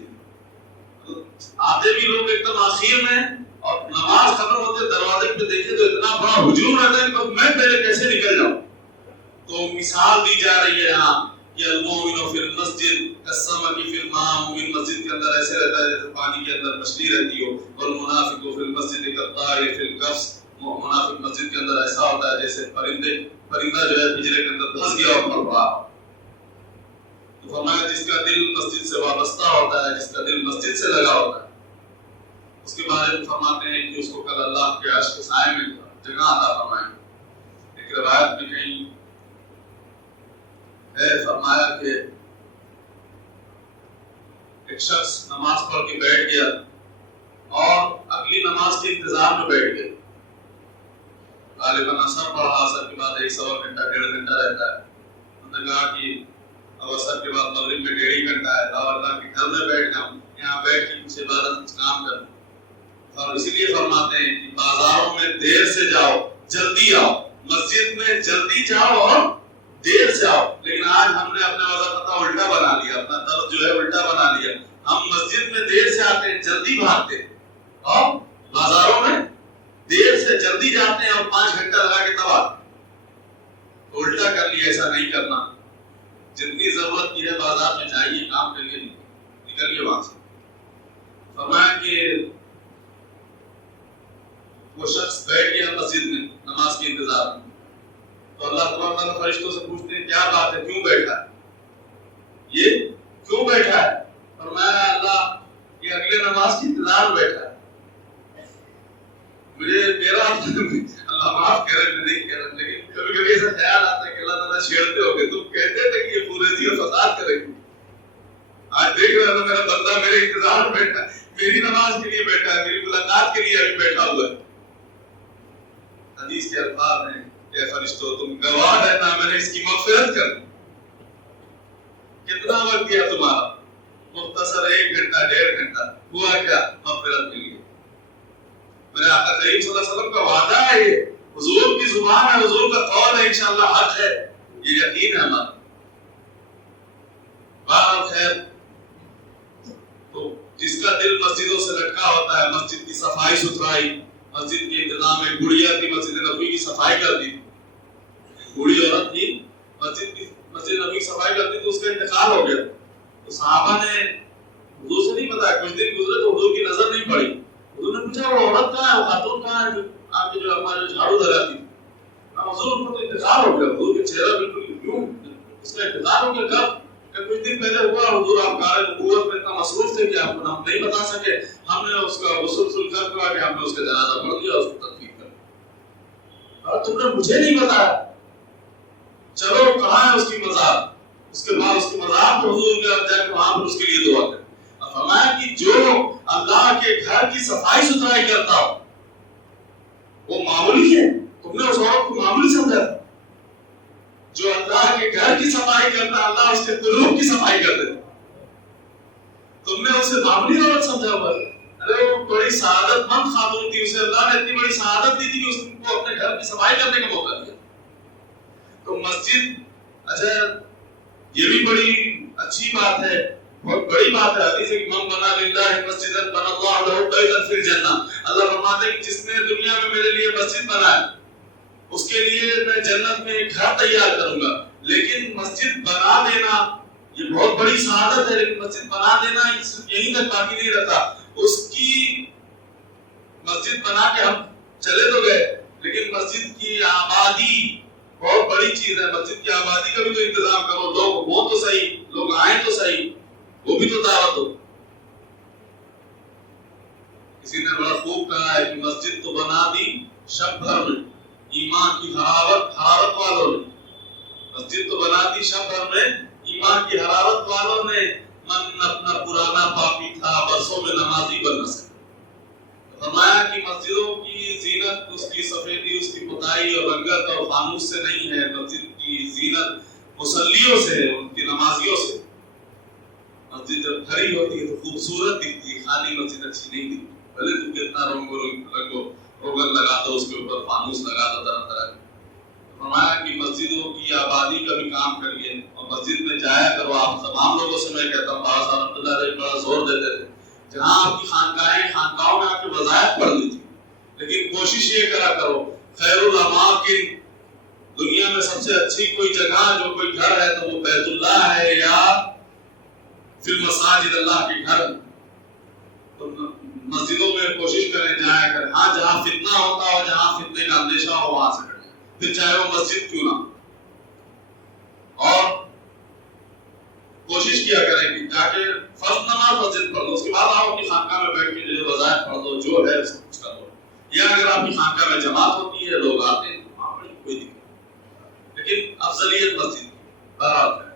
آتے بھی لوگ ایک دم آخر میں، اور نماز ختم ہوتے دروازے پہ دیکھے تو اتنا بڑا ہجوم رہتا ہے کہ میں پہلے کیسے نکل جاؤں. تو مثال دی جا رہی ہے یہاں کہ المومن فی المسجد کالسمک فی الماء، مومن مسجد کے اندر ایسے رہتا ہے جیسے پانی کے اندر مچھلی رہتی ہو. اور منافق فی المسجد کالطائر فی القفص، منافق مسجد کے اندر ایسا ہوتا ہے جیسے پرندہ جو ہے پنجرے کے اندر پھنس گیا اور مر رہا. تو فرمایا جس کا دل مسجد سے وابستہ ہوتا ہے، جس کا دل مسجد سے لگا ہوتا ہے، اس کے بارے میں فرماتے ہیں کہ اس کو کل اللہ کے عرش کے سائے میں جگہ عطا فرمائیں. ایک روایت میں کہیں ہے، فرمایا کہ ایک شخص نماز پڑھ کے بیٹھ گیا اور اگلی نماز کے انتظار میں بیٹھ گیا. غالباً عصر پڑھا، عصر کے بعد 1.25 گھنٹہ 1.5 گھنٹہ رہتا ہے. انہوں نے کہا کہ اب عصر کے بعد مغرب میں 1.5 گھنٹہ ہے، تو اللہ کے گھر میں بیٹھ جاؤں، یہاں بیٹھ کے کچھ عبادت کچھ کام کروں. اور اسی لیے فرماتے ہیں کہ بازاروں میں دیر سے جاؤ جلدی آؤ، مسجد میں جلدی جاؤ اور دیر سے آؤ. لیکن آج ہم نے اپنا وظیفہ الٹا بنا لیا، اپنا درد جو ہے الٹا بنا لیا. ہم مسجد میں دیر سے آتے ہیں، جلدی بھاگتے ہیں، اور بازاروں میں دیر سے جلدی جاتے ہیں اور 5 گھنٹہ لگا کے تب آتے ہیں. الٹا کر لیا، ایسا نہیں کرنا. جتنی ضرورت کی ہے بازار میں جائیے، کام کریے، نکلیے وہاں سے. فرمایا کہ وہ شخص بیٹھ گیا مسجد میں نماز کے انتظار میں، تو اللہ تبارک تعالیٰ فرشتوں سے پوچھتے ہیں کیا بات ہے، کیوں بیٹھا ہے، یہ کیوں بیٹھا ہے؟ فرمایا اللہ یہ اگلے نماز کے انتظار میں بیٹھا ہے. میرا اللہ معاف کرے، میں نہیں کہہ رہا، لیکن کبھی کبھی ایسا خیال آتا ہے کہ اللہ تعالیٰ چھیڑتے ہو کہ تم کہتے تھے کہ یہ پورے دن فساد کرے گی، آج دیکھ رہا تھا میرا بندہ میرے انتظار میں بیٹھا ہے، میری نماز کے لیے بیٹھا ہے، میری ملاقات کے لیے ابھی بیٹھا ہوا ہے. حدیث کے الفاظ ہیں کہ فرشتوں تم گواہ رہنا، میں نے اس کی مغفرت کر دی. کتنا وقت گیا تمہارا؟ مختصر 1 گھنٹہ 1.5 گھنٹہ. ہوا کیا؟ مغفرت مل گئی. میرے آقا کریم صلی اللہ علیہ وسلم کا وعدہ ہے، یہ حضور کی زبان ہے، حضور کا قول ہے، انشاءاللہ حق ہے، یہ یقین ہے ہمارا. بہرحال خیر، تو جس کا دل مسجدوں سے لٹکا ہوتا ہے، مسجد کی صفائی ستھرائی، مسجد کے انتظام میں گڑیا کی مسجد نبوی کی صفائی کرتی تھی. بوڑھی عورت تھی، مسجد نبوی کی صفائی کرتی تو اس کا انتقال ہو گیا. تو صحابہ نے حضور سے نہیں بتایا، کچھ دن گزرے تو حضور کی نظر نہیں پڑی. حضور نے پوچھا وہ عورت کہاں ہے، وہ خاتون کہاں ہے جو آپ کے جو ہمارے جھاڑو لگاتی تھی؟ حضور کو تو انتقال ہو گیا. حضور کے چہرہ بالکل کیوں اس کا انتقال ہو گیا؟ کب؟ کہ کچھ دن پہلے ہوا. حضور آپ کار نبوت میں اتنا مصروف تھے کہ آپ کو ہم نہیں بتا سکے. ہم نے اس کا غسل کر کے ہم نے اس کا جنازہ پڑھ دیا، اس کو تدفین کر دیا. اور تم نے مجھے نہیں بتایا. چلو کہاں ہے اس کی مزار؟ اس کے بعد اس کی مزار پر حضور کے جا کے وہاں پر اس کے لیے دعا کریں. اور فرمایا کہ جو اللہ کے گھر کی صفائی ستھرائی کرتا ہو وہ معمولی ہے. تم نے اس عورت کو معمولی سمجھا. جو اللہ کے گھر کی صفائی کرتا ہے اللہ اس کے قلوب کی صفائی کر دیتا. تم نے اسے معمولی عورت سمجھا ہوا. ارے وہ بڑی سعادت مند خاتون تھی، اسے اللہ نے اتنی بڑی سعادت دی تھی کہ اس کو اپنے گھر کی صفائی کرنے کا موقع دیا. تو مسجد، اچھا یہ بھی بڑی اچھی بات ہے، بہت بڑی بات ہے. حدیث ہے کہ من بنا للہ مسجدا بنى الله له بیتا فی الجنہ. اللہ فرماتے ہیں کہ جس نے دنیا میں میرے لیے مسجد بنایا اس کے لیے میں جنت میں ایک گھر تیار کروں گا. لیکن مسجد بنا دینا یہ بہت بڑی سعادت ہے، لیکن مسجد بنا دینا یہیں تک باقی نہیں رہتا. اس کی مسجد بنا کے ہم چلے تو گئے، لیکن مسجد کی آبادی بہت بڑی چیز ہے. مسجد کی آبادی کا بھی تو انتظام کرو, لوگ وہ تو صحیح, لوگ آئیں تو صحیح, وہ بھی تو دعوت ہو. کسی نے بڑا خوب کہا ہے کہ مسجد تو بنا دی شب بھر میں ایمان کی حرارت والوں نے. مسجد تو بنا دی شب بھر میں ایمان کی حرارت والوں نے. من اپنا پرانا پاپی تھا برسوں میں نمازی بن نہ سکے. فرمایا کہ مسجدوں کی زینت اس کی سفیدی, اس کی پتائی اور رنگت اور فانوس سے نہیں ہے. مسجد کی زینت مصلیوں سے ہے, ان کی نمازیوں سے. مسجد جب بھری ہوتی ہے تو خوبصورت دکھتی ہے, خالی مسجد اچھی نہیں دکھتی. بھلے تم کتنا روگن لگا دو, اس کے اوپر فانوس لگا دو طرح طرح کے. فرمایا کہ مسجدوں کی آبادی کا بھی کام کریے اور مسجد میں جایا کرو. آپ تمام لوگوں سے میں کہتا ہوں, بابا صاحب رحمۃ اللہ علیہ بڑا زور دیتے تھے, جہاں آپ کی خانقاہوں میں آپ کے وظائف پڑھ لیجیے, لیکن کوشش یہ کرا کرو خیر الاماکن, دنیا میں سب سے اچھی کوئی جگہ جو کوئی گھر ہے تو وہ بیت اللہ ہے یا فی المساجد اللہ کے گھر. تو مسجدوں میں کوشش کریں جایا کریں. ہاں جہاں فتنہ ہوتا ہو, جہاں فتنے کا اندیشہ ہو, وہاں سے کریں, پھر چاہے وہ مسجد کیوں نہ. اور کوشش کیا کریں کہ جا کے فرض نماز مسجد پڑھ لو, اس کے بعد آپ اپنی خانقاہ میں بیٹھ کے جو وظائف پڑھ لو, جو ہے سب کچھ کر لو. یا اگر آپ کی خانقاہ میں جماعت ہوتی ہے, لوگ آتے ہیں, وہاں پر کوئی دقت نہیں, لیکن افضلیت مسجد کی بہرحال ہے.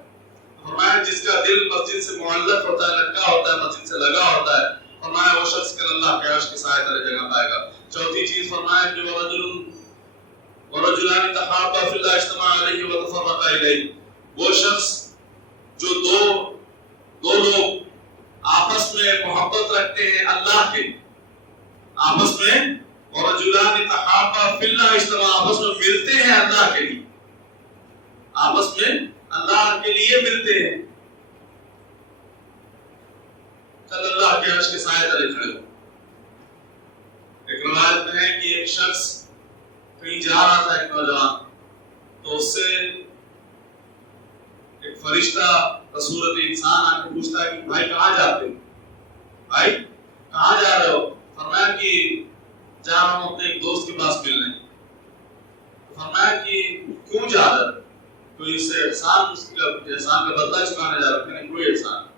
فرمایا جس کا دل مسجد سے معلق ہوتا ہے, لگا ہوتا ہے, مسجد سے لگا ہوتا ہے, فرمایا وہ شخص کل اللہ کے عرش کے سائے تلے جگہ پائے گا. چوتھی چیز فرمایا کہ ورجلان تحابا فی اللہ اجتماع علیہ وتفرقا الیہ, وہ شخص جو دو لوگ آپس میں محبت رکھتے ہیں اللہ کے, آپس میں, ورجلان تحابا فی اللہ اجتماع, آپس میں ملتے ہیں اللہ کے لیے, آپس میں اللہ کے لیے ملتے ہیں, کل اللہ کے عرش کے سائے تلے کھڑے ہو. ایک روایت میں ہے کہ ایک شخص کہیں جا رہا تھا, ایک نوجوان, تو اس سے ایک فرشتہ بصورت انسان آ کے پوچھتا ہے کہ بھائی کہاں جاتے ہو, بھائی کہاں جا رہے ہو؟ فرمایا کہ جا رہا ہوں اپنے ایک دوست کے پاس ملنے. فرمایا کہ کیوں جا رہے ہو؟ کوئی اس سے احسان کا بدلہ چکانے جا رہے ہیں؟ کوئی احسان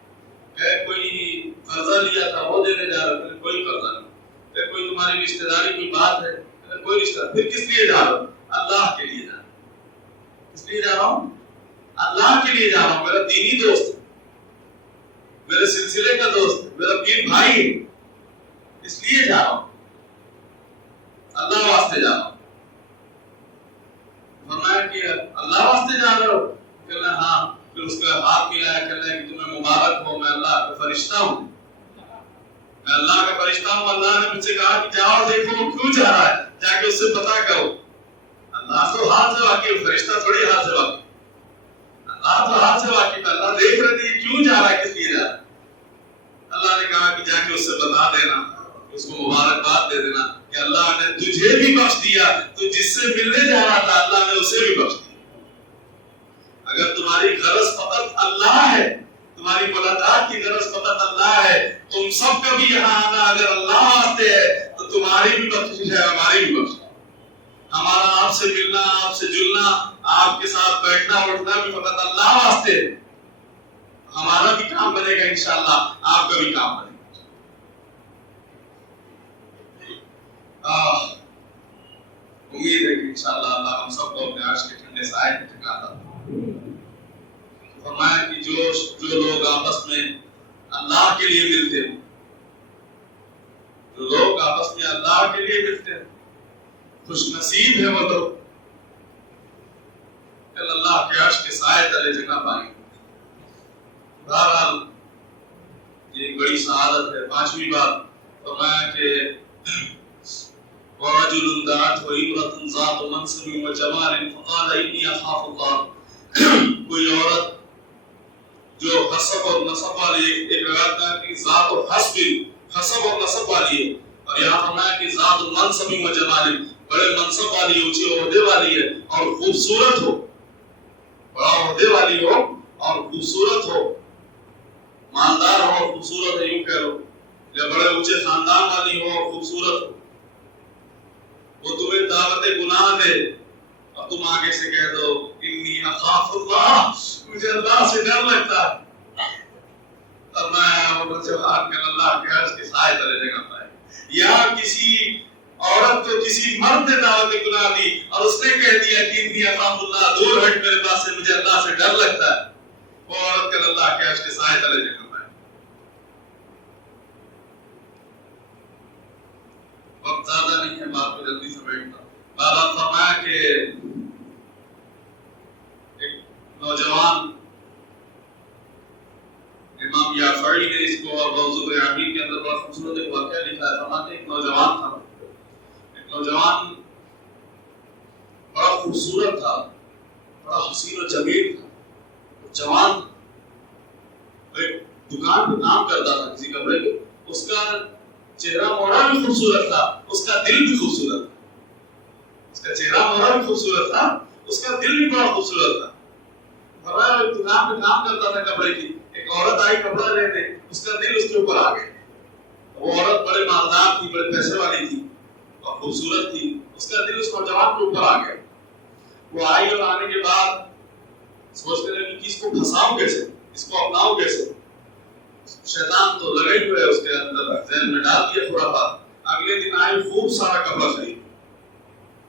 کہ کوئی قرضہ لیا تھا وہ دینے جا رہے ہیں؟ کوئی قرضہ نہیں. کہ کوئی تمہاری رشتہ داری کی بات ہے؟ کوئی رشتہ. پھر کس لیے جا رہا ہوں؟ اللہ کے لیے جا رہا ہوں. کس لیے جا رہا ہوں؟ اللہ کے لیے جا رہا ہوں. میرا دینی دوست, میرے سلسلے کا دوست, میرا پیر بھائی ہے, اس لیے جا رہا ہوں, اللہ واسطے جا رہا ہوں. فرمایا کہ اللہ واسطے جا رہے ہو؟ کہنا ہاں. پھر اس کا ہاتھ ملایا, کہنا کہ تمہیں مبارک ہو, میں اللہ کا فرشتہ ہوں, میں اللہ کا فرشتہ ہوں. اللہ نے مجھ سے کہا کہ جاؤ دیکھو وہ کیوں جا رہا ہے, جا کے اس سے پتا کرو. اللہ تو ہاتھ سے واقف, فرشتہ تھوڑی ہاتھ سے واقف. اللہ تو ہاتھ سے واقف, اللہ دیکھ رہے تھے کیوں جا رہا ہے, کس لیے جا رہا ہے. اللہ نے کہا کہ جا کے اس سے بتا دینا, اس کو مبارکباد دے دینا کہ اللہ نے تجھے بھی بخش دیا, تو جس سے ملنے جا رہا تھا اللہ نے اسے بھی بخش دیا. اگر تمہاری غرض فقط اللہ ہے, تمہاری ملاقات کی غرض فقط اللہ ہے, تم سب کا بھی یہاں آنا اگر اللہ واسطے ہے تو تمہاری بھی بخشش ہے, ہماری بھی بخشش. ہمارا آپ سے ملنا, آپ سے جلنا, آپ کے ساتھ بیٹھنا اٹھنا بھی فقط اللہ واسطے ہے. ہمارا بھی کام بنے گا انشاءاللہ, آپ کا بھی کام بنے گا. امید ہے کہ انشاءاللہ اللہ ہم سب کو اپنے عرش کے ٹھنڈے سائے میں ٹھکاتا. فرمایا کہ جو لوگ آپس میں اللہ کے لیے ملتے ہیں, جو لوگ آپس میں اللہ کے لیے ملتے ہیں, خوش نصیب ہے وہ لوگ, کہ اللہ کے عرش کے سائے تلے جگہ پائیں گے. بہرحال یہ ایک بڑی سعادت ہے. پانچویں بات فرمایا کہ وَرَجُلٌ دَعَتْهُ امْرَأَةٌ ذَاتُ مَنْصَبٍ وَجَمَالٍ فَقَالَ إِنِّي أَخَافُ اللَّهَ. کوئی عورت جو حسب اور نسب والی, ایک روایت کا کہ ذات و حسب اور نسب والی ہے, اور یہاں فرمایا کہ ذات منصب و جمال, بڑے منصب والی, اونچے عہدے والی ہے اور خوبصورت ہو, بڑا عہدے والی ہو اور خوبصورت ہو, مالدار ہو اور خوبصورت ہے یوں کہہ لو, یا بڑے اونچے خاندان والی ہو اور خوبصورت ہو. وہ تمہیں دعوت گناہ دے اور تم آگے سے کہہ دو انی اخاف اللہ، مجھے اللہ سے ڈر لگتا ہے، اور میں وہ جواب کہ اللہ کے عرش کے سائے تلے جگہ پائے. یا کسی عورت کو کسی مرد نے دعوت گناہ دی اور اس نے کہہ دیا کہ انی اخاف اللہ، دور ہٹ میرے پاس سے، مجھے اللہ سے ڈر لگتا ہے، وہ عورت کل اللہ کے عرش کے سائے تلے جگہ پائے. وقت زیادہ نہیں ہے، بات کو جلدی سمیٹتا. بابا فرمایا کہ ایک نوجوان، امام یافعی نے اس کو اور موضوع عامین کے اندر بڑا خوبصورت ایک واقعہ لکھا ہے. فرماتے ایک نوجوان تھا، ایک نوجوان بڑا خوبصورت تھا، بڑا حسین و جمیل تھا، جوان تھا، ایک دکان پہ کام کرتا تھا کسی کپڑے پہ. اس کا چہرہ موڑا بھی خوبصورت تھا، اس کا دل بھی خوبصورت تھا. اس کا چہرہ موڑا بھی خوبصورت تھا، اس کا دل بھی بڑا خوبصورت تھا. فرمایا ایک دکان پہ کام کرتا تھا کپڑے کی، ایک عورت آئی کپڑا لینے، اس کا دل اس کے اوپر آ گیا. وہ عورت بڑے مالدار تھی، بڑے پیسے والی تھی اور خوبصورت تھی، اس کا دل اس نوجوان کے اوپر آ گیا. وہ آئی اور آنے کے بعد سوچنے لگی کہ اس کو پھنساؤں کیسے، اس کو اپناؤں کیسے. شیطان تو لگے ہوئے اس کے اندر، ذہن میں ڈال دیا خرافات. اگلے دن آئی، خوب سارا کپڑا خرید،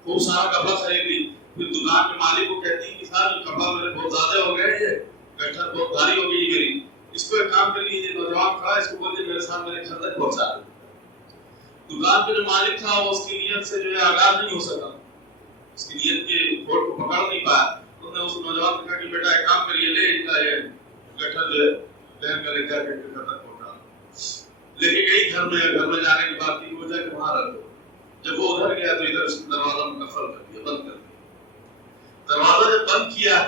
خوب سارا کپڑا خرید لی. پھر دکان کے مالک کو کہتی کہ صاحب یہ کپڑا میرے بہت زیادہ ہو گیا، یہ گٹھر بہت بھاری ہو گئی میری، اس کو ایک کام کر لیجیے. نوجوان کھڑا، اس کو بولیے میرے ساتھ میرے گھر تک پہنچا دے. دکان پہ جو مالک تھا وہ اس کی نیت سے جو ہے آگاہ نہیں ہو سکا، اس کی نیت کے گھوٹ کو پکڑ نہیں پایا. انہوں نے اس نوجوان سے کہا کہ بیٹا ایک کام کریے، لے ان کا یہ گٹھر جو ہے بہن کا لے کر کے گھر تک پہنچا. لے کے گئی گھر میں جانے کے بعد کی وہ جا کے وہاں رکھ دو. جب وہ ادھر گیا تو ادھر اس نے دروازہ مقفل کر دیا، بند کر دیا. دروازہ جب بند کیا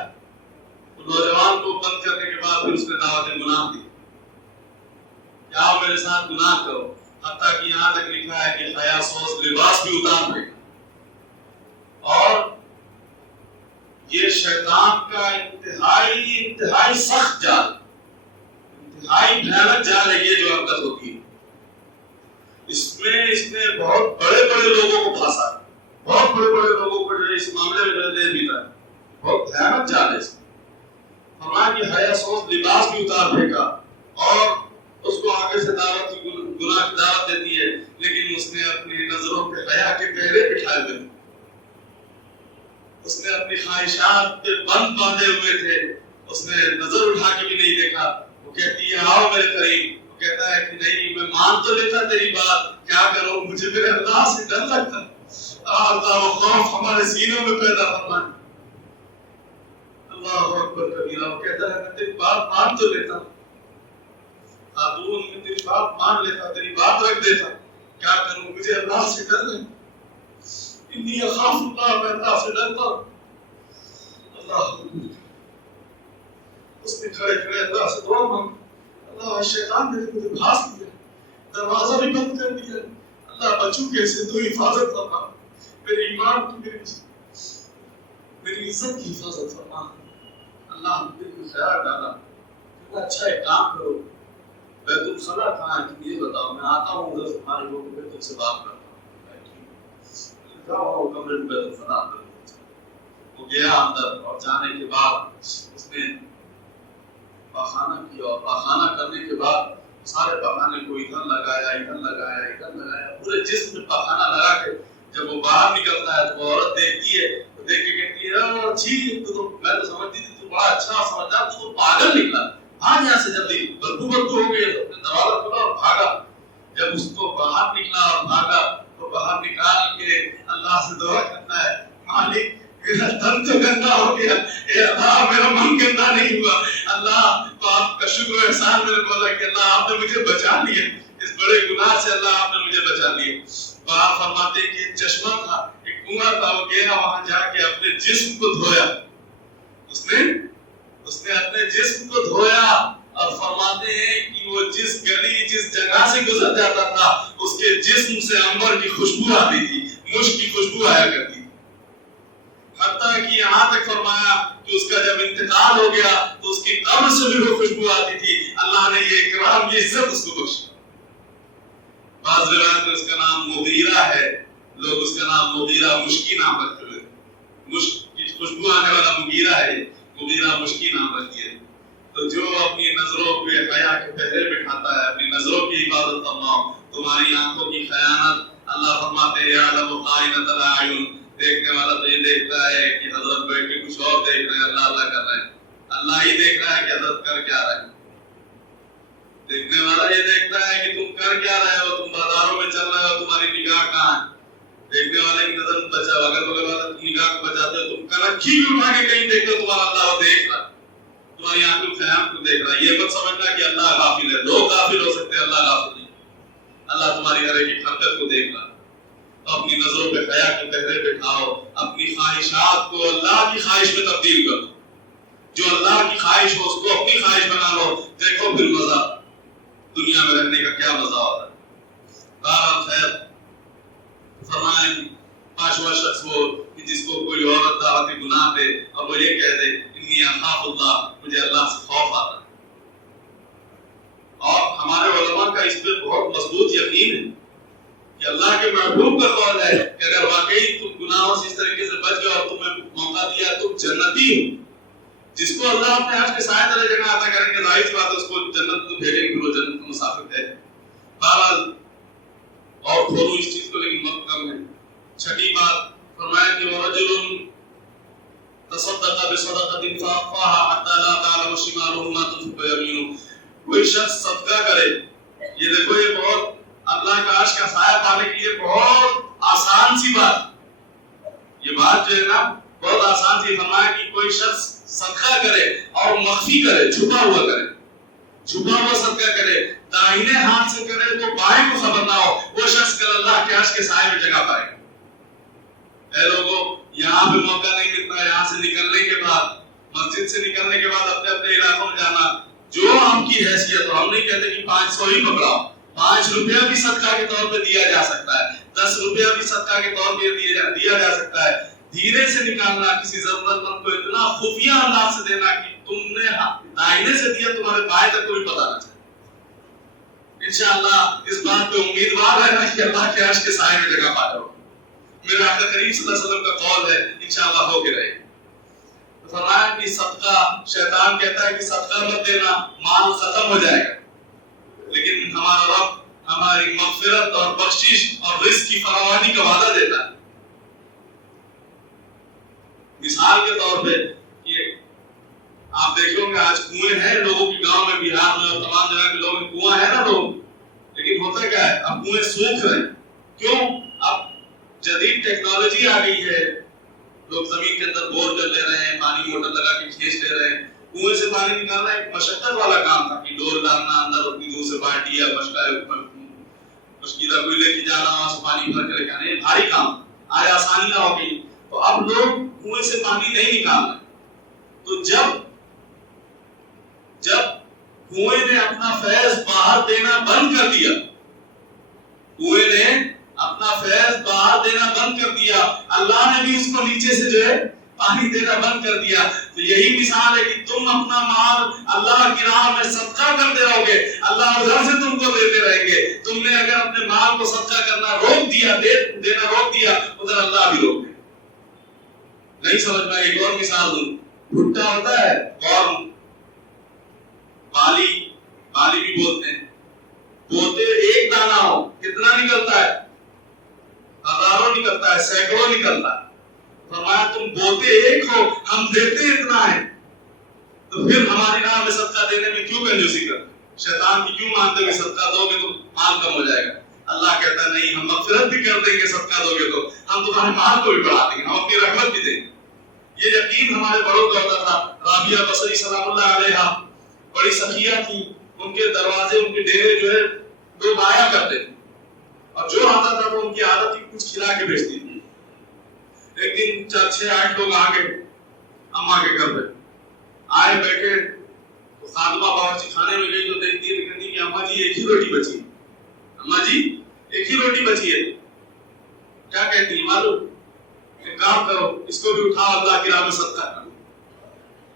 تو نوجوان کو بند کرنے کے بعد پھر اس نے دعوت گناہ دی کہ آؤ میرے ساتھ گناہ کرو. حتیٰ کہ یہاں تک لکھا ہے کہ حیا سوز لباس بھی اتار دے. اور یہ شیطان کا انتہائی سخت جال، انتہائی بھیانک جال ہے یہ جو حرکت ہوتی ہے. اس نے بہت بڑے بڑے لوگوں کو پھنسا، بہت بڑے بڑے لوگوں کو جو اس معاملے میں دے دیتا ہے. بہت بھیانک جال ہے اس میں. فرمایا کہ حیا سوز لباس بھی اتار دے گا اور اس کو آگے سے دعوت گناہ کی دعوت دیتی ہے، لیکن اس نے اپنی نظروں پہ حیا کے پہرے بٹھائے ہوئے، اس نے اپنی خواہشات پہ بند باندھے ہوئے تھے. اس نے نظر اٹھا کے بھی نہیں دیکھا. وہ کہتی ہے آؤ میرے قریب، وہ کہتا ہے کہ نہیں میں مان تو لیتا تیری بات، کیا کروں مجھے میرے اللہ سے ڈر لگتا. اللہ و خوف ہمارے سینوں میں پیدا فرمائے. اللہ اکبر کبیرہ. وہ کہتا ہے میں تیری بات مان تو لیتا، خاتون میں تیری بات مان لیتا، تیری بات رکھ دیتا، کیا کروں مجھے اللہ سے ڈر لگتا. انی اخاف اللہ، میں اللہ سے ڈرتا ہوں. اللہ اس نے کھڑے کھڑے اللہ سے دعا مانگی. اللہ شیطان نے مجھے بھاس دیا، دروازہ بھی بند کر دیا. اللہ بچوں کیسے، تو حفاظت فرما، میرے ایمان کی میری عزت کی حفاظت فرما. اللہ نے دل میں خیال ڈالا کہ اچھا ایک کام کرو، بیت الخلا کہاں ہے تم یہ بتاؤ، میں آتا ہوں ادھر سے تمہارے لوگ بیت ال سے بات کرتا ہوں. جاؤ کمرے میں بیت الخلا اندر. وہ گیا اندر اور جانے کے بعد اس نے پاخانہ کیا اور پاخانہ کرنے کے بعد سارے پاخانے کو ادھر لگایا، پورے جسم میں پاخانہ لگا کے جب وہ باہر نکلتا ہے تو وہ عورت دیکھتی ہے، دیکھ کے کہتی ہے اچھی تو میں تو سمجھتی تھی تو بڑا اچھا سمجھدار، تو پاگل نکلا، بھاگ یہاں سے جلدی، بدبو ہو گئی. دروازہ کھولا اور بھاگا. جب اس کو باہر نکلا اور بھاگا تو باہر نکال کے اللہ سے دعا کرتا ہے مالک میرا تن تو گندا ہو گیا، اے اللہ میرا من گندا نہیں ہوا. اللہ تو آپ کا شکر و احسان میرے مولا کہ اللہ آپ نے مجھے بچا لیا، اس بڑے گناہ سے اللہ آپ نے مجھے بچا لیا. آپ فرماتے ہیں کہ ایک چشمہ تھا، ایک کنواں تھا، وہ گیا وہاں جا کے اپنے جسم کو دھویا. اس نے اپنے جسم کو دھویا اور فرماتے ہیں کہ وہ جس گلی جس جگہ سے گزر جاتا تھا اس کے جسم سے عنبر کی خوشبو آتی تھی، مشک کی خوشبو آیا کرتی تھی. حتیٰ کہ یہاں تک فرمایا کہ اس کا جب انتقال ہو گیا تو اس کی قبر سے بھی وہ خوشبو آتی تھی. اللہ نے یہ اکرام، یہ عزت اس کو بخشی. بعض روایت میں اس کا نام مغیرہ ہے، لوگ اس کا نام مغیرہ مشکی نام رکھتے ہوئے، مشک کی خوشبو آنے والا مغیرہ ہے، مغیرہ مشکی نام رکھیے. تو جو اپنی نظروں پہ حیا کے پہرے بٹھاتا ہے، اپنی نظروں کی حفاظت فرماؤ. تمہاری آنکھوں کی خیانت اللہ فرماتے ہیں یعلم خائنۃ الاعین، دیکھنے والا تو یہ دیکھتا ہے کہ حضرت بیٹھ کے کچھ اور دیکھ رہے ہیں، اللہ اللہ کر رہے ہیں. اللہ ہی دیکھ رہا ہے کہ حضرت کر کیا رہے ہیں. دیکھنے والا یہ دیکھتا ہے کہ تم کر کیا رہے ہو، تم بازاروں میں چل رہے ہو، تمہاری نگاہ کہاں ہے. دیکھنے والے کی نظر بچاؤ، اگر بغل والے کی نگاہ کو بچاتے ہو، تم کنکھی بھی اٹھا کے کہیں دیکھتے ہو، تمہارا اللہ وہ دیکھ رہا ہے، تمہاری آنکھ الخیام کو دیکھ رہا ہے. یہ مت سمجھنا کہ اللہ غافل ہے. لوگ غافل ہو سکتے ہیں، اللہ غافل نہیں. اللہ تمہاری ہر ایک حرکت کو دیکھ رہا ہے. اپنی نظروں پہ حیا کے پہرے بٹھاؤ، اپنی خواہشات کو اللہ کی خواہش میں تبدیل کر دو. جو اللہ کی خواہش ہو اس کو اپنی خواہش بنا لو. دیکھو پھر مزہ دنیا میں رہنے کا کیا مزہ ہوتا ہے. بہرحال خیر، فرمایا کہ پانچواں شخص وہ کہ جس کو کوئی عورت دعوت گناہ دے اور وہ یہ کہہ دے انی اخاف اللہ، مجھے اللہ سے خوف آتا ہے. اور ہمارے علماء کا اس پہ بہت مضبوط یقین ہے کہ اللہ کے محبوب کا قول ہے کہ اگر واقعی تم گناہوں سے اس طریقے سے بچ گئے اور تمہیں موقع دیا تم جنتی ہو. جس کو اللہ اپنے عرش کے سائے تلے جگہ عطا کریں گے، ظاہر سی بات ہے اس کو جنت تو بھیجیں گے، وہ جنت کا مسافر ہے. بہرحال اور کھولو اس چیز کو، لیکن وقت کم ہے. چھٹی بات فرمایا کہ ورجل تصدق بصدقۃ فأخفاها حتى لا تعلم شماله ما تنفق يمينه. کوئی شخص صدقہ کرے، یہ دیکھو یہ بہت اللہ کا عرش کا سایہ پانے کے لیے بہت آسان سی بات، یہ بات جو ہے نا بہت آسان سی. فرمایا کہ کوئی شخص صدقہ کرے اور مخفی کرے، چھپا ہوا کرے، چھپا ہوا صدقہ کرے، داہنے ہاتھ سے کرے تو بائیں کو خبر نہ ہو، وہ شخص کل اللہ کے عرش کے سائے میں جگہ پائے گا. اے لوگوں، یہاں پہ موقع نہیں ملتا. یہاں سے نکلنے کے بعد، مسجد سے نکلنے کے بعد اپنے اپنے علاقوں میں جانا، جو آپ کی حیثیت ہو. ہم نہیں کہتے کہ 500 ہی پکڑاؤ، 5 روپیہ بھی صدقہ کے طور پہ دیا جا سکتا ہے، 10 روپیہ بھی صدقہ کے طور پہ دیا جا سکتا ہے. دھیرے سے نکالنا، کسی ضرورت مند کو اتنا خفیہ انداز سے دینا کہ تم نے دائنے سے دیا، تمہارے بائیں تک کوئی پتہ نہ چلے. انشاءاللہ اس بات پہ امیدوار رہنا کہ اللہ کے عرش کے سائے میں جگہ پا جاؤ. میرے آقا کریم صلی اللہ علیہ وسلم کا قول ہے، انشاءاللہ ہو کے رہے. فرمایا کہ صدقہ، شیطان کہتا ہے کہ صدقہ مت دینا، مال ختم ہو جائے گا. لیکن ہمارا رب ہماری مغفرت اور بخشش اور رزق کی فراوانی کا وعدہ دیتا ہے. مثال کے طور پہ یہ آپ دیکھو گے آج کنویں ہیں لوگوں کے گاؤں میں، بہار میں اور تمام جگہ کے لوگوں میں کنواں ہے نا لوگ، لیکن ہوتا کیا ہے اب کنویں سوکھ رہے ہیں. کیوں؟ اب جدید ٹیکنالوجی آ گئی ہے، لوگ زمین کے اندر بور کر لے رہے ہیں، پانی موٹر لگا کے کھینچ لے رہے ہیں. کنویں سے پانی نکالنا ایک مشقت والا کام تھا کہ ڈور ڈالنا اندر، اتنی دور سے بالٹی یا مشکیدہ کوئی لے کے جانا، وہاں سے پانی بھر کے لے کے آنا، یہ بھاری کام. آج آسانیاں ہو گئی تو اب لوگ کنویں سے پانی نہیں نکال رہے. تو جب کنویں نے اپنا فیض باہر دینا بند کر دیا، کنویں نے اپنا فیض باہر دینا بند کر دیا، اللہ نے بھی اس کو نیچے سے جو ہے پانی دینا بند کر دیا. تو یہی مثال ہے کہ تم اپنا مال اللہ کی راہ میں صدقہ کرتے رہو گے، اللہ ادھر سے تم کو دیتے رہیں گے. تم نے اگر اپنے مال کو صدقہ کرنا روک دیا، دینا روک دیا، ادھر اللہ بھی روک دے. نہیں سمجھ میں ایک اور مثال دوں. بھٹا ہوتا ہے اور بالی بھی بولتے ہیں، بولتے ایک دانہ ہو کتنا نکلتا ہے؟ ہزاروں نکلتا ہے، سینکڑوں نکلتا ہے. فرمایا تم بولتے ایک ہو، ہم دیتے اتنا ہے، تو پھر ہماری راہ میں صدقہ دینے میں کیوں کنجوسی کرتے؟ شیطان کی کیوں مانتے کہ صدقہ دو گے تو مال کم ہو جائے گا؟ اللہ کہتا ہے نہیں، ہم مغفرت بھی کر دیں گے صدقہ دو گے تو، ہم تمہارے مال کو بھی بڑھا دیں گے، ہم اپنی رحمت بھی دیں گے. یہ یقین ہمارے بڑوں کا ہوتا تھا. رابعہ بصری سلام اللہ علیہا بڑی سخیہ تھی، ان کے دروازے، ان کے ڈیرے جو ہے لوگ آیا کرتے تھے، اور جو آتا تھا وہ ان کی عادت تھی کچھ کھلا کے بھیجتی تھی. ایک دن 6-8 لوگ آ گئے اماں کے گھر پہ، آئے بیٹھے تو خادمہ باورچی خانے میں گئی تو دیکھتی ہے کہ اماں جی ایک ہی روٹی بچی ہے، اماں جی ایک ہی روٹی بچی ہے. کیا کہتی ہے معلوم؟ ایک کام کرو، اس کو بھی اٹھاؤ، اللہ کی راہ میں صدقہ کرو،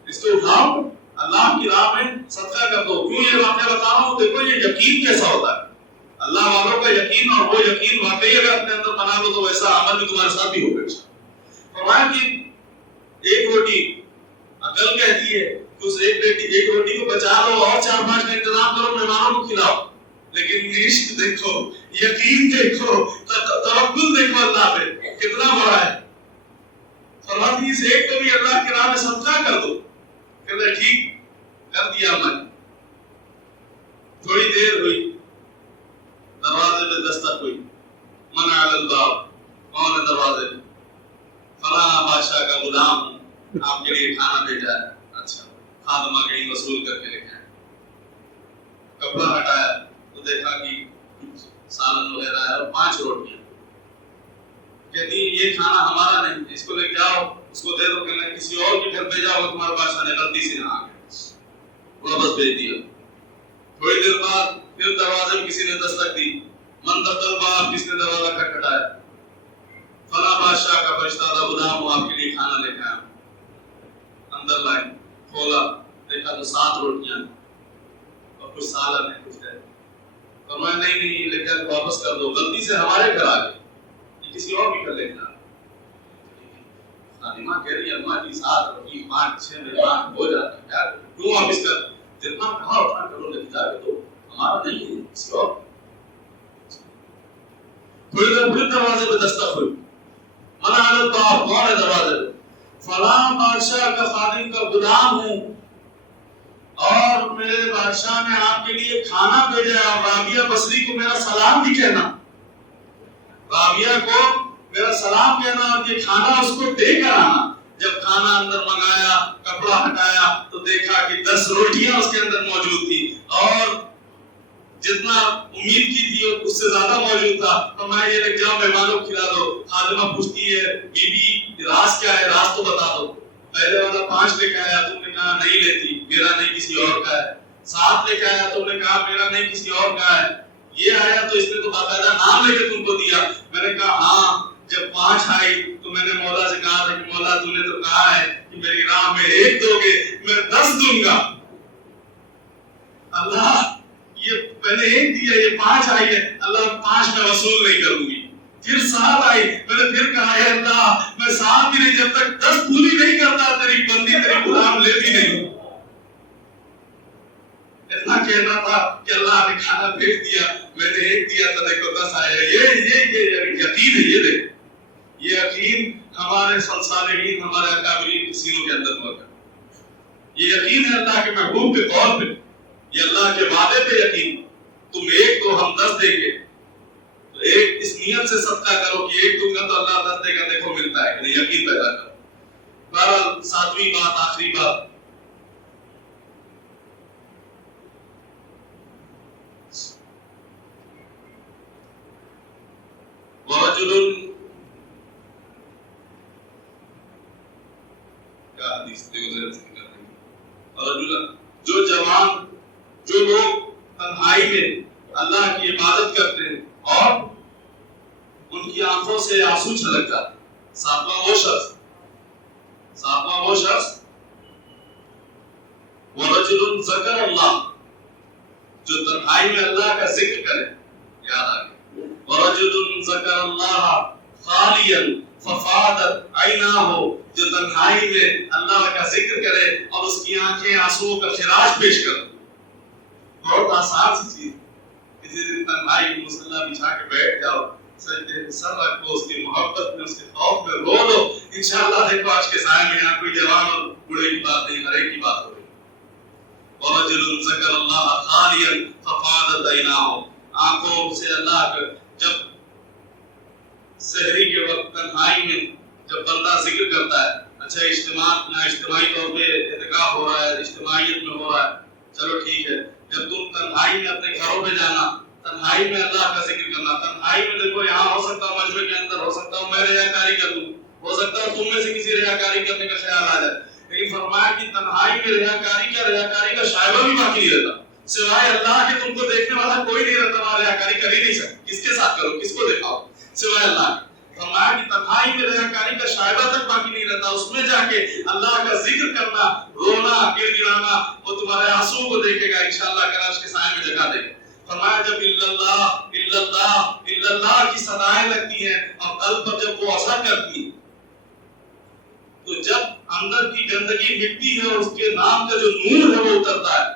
اس کو اٹھاؤ اللہ کی راہ میں صدقہ کر دو. کیوں یہ واقعہ بتا رہا ہوں؟ دیکھو یہ یقین کیسا ہوتا ہے، اللہ والوں کا یقین، اور وہ یقین واقعی اگر اپنے اندر بنا لو تو ویسا عمل بھی تمہارے ساتھ بھی ہوگا. فرمایا کہ ایک روٹی عقل کہتی ہے کہ اس ایک روٹی کو بچا لو اور 4-5 کا انتظام کرو، مہمانوں کو کھلاؤ. لیکن عشق دیکھو، یقین دیکھو، توکل دیکھو اللہ پہ کتنا بڑا ہے. فرماتی اس ایک کو بھی اللہ کے راہ میں صدقہ کر دو. کہتے ٹھیک کر دیا میں. تھوڑی دیر ہوئی، دروازے پہ دستک ہوئی. من علی الباب، کون ہے دروازے پہ؟ فلاں بادشاہ کا غلام ہوں، آپ کے لیے کھانا بھیجا ہے. اچھا، خادمہ کہیں وصول کر کے لے کے آئے. کپڑا ہٹایا تو دیکھا کہ سالن وغیرہ ہے اور 5 روٹیاں. کہتی یہ کھانا ہمارا نہیں، اس کو لے کے آؤ، اس کو دے دو. کہ میں کسی اور کے گھر بھیجا ہوگا، تمہارے بادشاہ نے غلطی سے نہ آ گیا، واپس بھیج دیا. تھوڑی دیر بعد پھر دروازے میں کسی نے دستک دی. من دخل باب، کس نے دروازہ کھٹکھٹایا. فلاں بادشاہ کا فرشتہ غلام ہوں، آپ کے لیے کھانا لے کے آیا. اندر لائے، کھولا، دیکھا تو 7 روٹیاں اور کچھ سالن ہے، کچھ ہے. فرمایا نہیں لے کر واپس کر دو، غلطی سے ہمارے گھر آ گئے، یہ کسی اور کے گھر لے جانا. خادمہ کہہ رہی اماں جی 7 روٹی 5-6 مہمان ہو جاتا ہے، کیا کیوں واپس کر؟ جتنا کہا اتنا کرو، لے جا کے تو ہمارا نہیں ہے، کسی اور. تھوڑی دیر پھر دروازے پہ دستک ہوئی. من علی الباب، کون ہے دروازے پہ؟ فلاں بادشاہ کا خادم کا غلام ہوں اور میرے بادشاہ نے آپ کے لیے کھانا بھیجا ہے، اور رابعہ بصری کو میرا سلام بھی کہنا. رابعہ کو میرا سلام کہنا اور یہ کھانا اس کو دے کر آنا. جب کھانا اندر منگایا، کپڑا ہٹایا تو دیکھا کہ 10 روٹیاں اس کے اندر موجود تھی اور جتنا امید کی تھی اس سے زیادہ موجود تھا. فرمایا یہ لے جاؤ، مہمانوں کو کھلا دو. خادمہ پوچھتی ہے بی بی راز کیا ہے، راز تو بتا دو. پہلے والا 5 لے کے آیا، تم نے کہا نہیں لیتی، میرا نہیں کسی اور کا ہے. 7 لے کے آیا، تم نے کہا میرا نہیں کسی اور کا ہے. یہ آیا تو اس نے تو باقاعدہ نام لے کے تم کو دیا. میں نے کہا ہاں. جب 5 آئی تو میں نے مولا سے کہا تھا کہ مولا تو نے تو کہا ہے کہ میری راہ میں 1 دو گے، میں 10 دوں گا. اللہ یہ میں نے 1 دیا، یہ 5 آئی ہے، اللہ 5 میں وصول نہیں کروں گی. پھر 7 آئی، میں نے پھر کہا ہے اللہ میں 7 بھی نہیں، جب تک 10 پوری نہیں کرتا تیری بندی تیری غلام لیتی نہیں. اتنا کہنا تھا کہ اللہ نے کھانا بھیج دیا، میں نے 1 دیا تھا، دیکھو 10 آئے. یہ یقین ہے. یہ دیکھ، یہ یقین ہمارے صالحین، ہمارے اکابرین کے سینوں کے اندر موجود ہے. یہ یقین ہے اللہ کے محبوب کے طور پہ، یہ اللہ کے وعدے پہ یقین. تم 1 دو، ہم 10 دیں گے. تو ایک اس نیت سے صدقہ کرو کہ 1 دوں گا تو اللہ 10 دے گا، دیکھو ملتا ہے کہ نہیں. یقین پیدا کرو. بہرحال 7ویں بات، آخری بات، ورجل کیا حدیث رجل، جو جوان، جو لوگ تنہائی میں اللہ کی عبادت کرتے ہیں اور ان کی آنکھوں سے آنسو چھلکتا ہے. 7واں وہ شخص ورجل ذکر اللہ، جو تنہائی میں اللہ کا ذکر کرے. یاد آ گیا. ورجل ذکر اللہ خالیا ففاضت عیناہ، جو تنہائی میں اللہ کا ذکر کرے اور اس کی آنکھیں آنسوؤں کا خراج پیش کرے. بہت آسان سی چیز. کسی دن تنہائی میں مصلی بچھا کے بیٹھ جاؤ، سجدے میں سر رکھو، اس کی محبت میں، اس کے خوف میں رو لو. انشاءاللہ دیکھو آج کے سائے میں یہاں کوئی جوان اور بوڑھے کی بات نہیں، ہر ایک کی بات ہو رہی. ورجل ذکر اللہ خالیا ففاضت عیناہ، آنکھوں سے اللہ کا، جب سحری کے وقت تنہائی میں جب بندہ ذکر کرتا ہے. اچھا اجتماعی طور پہ اعتکاف ہو رہا ہے، اجتماعیت میں ہو رہا ہے، چلو ٹھیک ہے. جب تم تنہائی میں اپنے گھروں پہ جانا، تنہائی میں اللہ کا ذکر کرنا. تنہائی میں دیکھو یہاں ہو سکتا ہوں مجمع کے اندر، ہو سکتا ہوں میں ریاکاری کر دوں، ہو سکتا ہے تم میں سے کسی ریاکاری کرنے کا خیال آ جائے. لیکن فرمایا کہ تنہائی میں ریاکاری کا شائبہ بھی باقی نہیں رہتا. سوائے اللہ کے تم کو دیکھنے والا کوئی نہیں رہتا. وہاں ریاکاری کر ہی نہیں سکتے. کس کے ساتھ کرو، کس کو دکھاؤ سوائے اللہ کے. فرمایا کہ تنہائی میں ریاکاری کا شائبہ تک باقی نہیں رہتا. اس میں جا کے اللہ کا ذکر کرنا، رونا، گر گرانا، وہ تمہارے آنسو کو دیکھے گا انشاءاللہ اگر عرش کے سائے میں جگہ دے گا. فرمایا جب اللہ کی صدائیں لگتی ہیں اور قلب پر جب وہ اثر کرتی ہیں، تو جب اندر کی گندگی مٹی ہے اور اس کے نام کا جو نور ہے وہ اترتا ہے.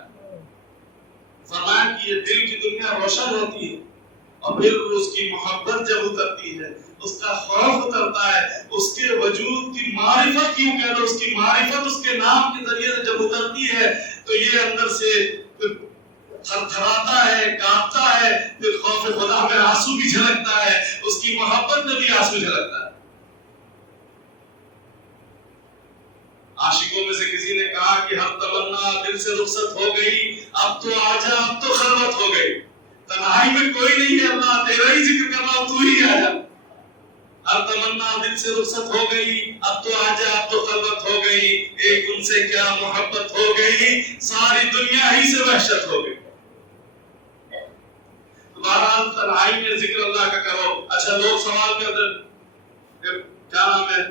فرمایا کہ یہ دل کی دنیا روشن ہوتی ہے اور پھر اس کی محبت جب اترتی ہے، اس کا خوف اترتا ہے، اس کے وجود کی معرفت کیوں کہہ لو، اس کی معرفت اس کے نام کے ذریعے سے جب اترتی ہے تو یہ اندر سے تھر تھراتا ہے، کانپتا ہے، پھر خوف خدا میں آنسو بھی جھلکتا ہے، اس کی محبت میں بھی آنسو جھلکتا ہے. عاشقوں میں سے کسی نے کہا کہ ہر تمنا دل سے رخصت ہو گئی، اب تو آجا، اب تو خلوت ہو گئی، تنہائی میں کوئی نہیں ہے اللہ، تیرا ہی ذکر کر رہا ہوں، تو ہی آجا. ہر تمنا دل سے رخصت ہو گئی، اب تو آجا، اب تو خلوت ہو گئی، ایک ان سے کیا محبت ہو گئی، ساری دنیا ہی سے وحشت ہو گئی. بہرحال تنہائی میں ذکر اللہ کا کرو. اچھا لوگ سوال کرتے کیا نام ہے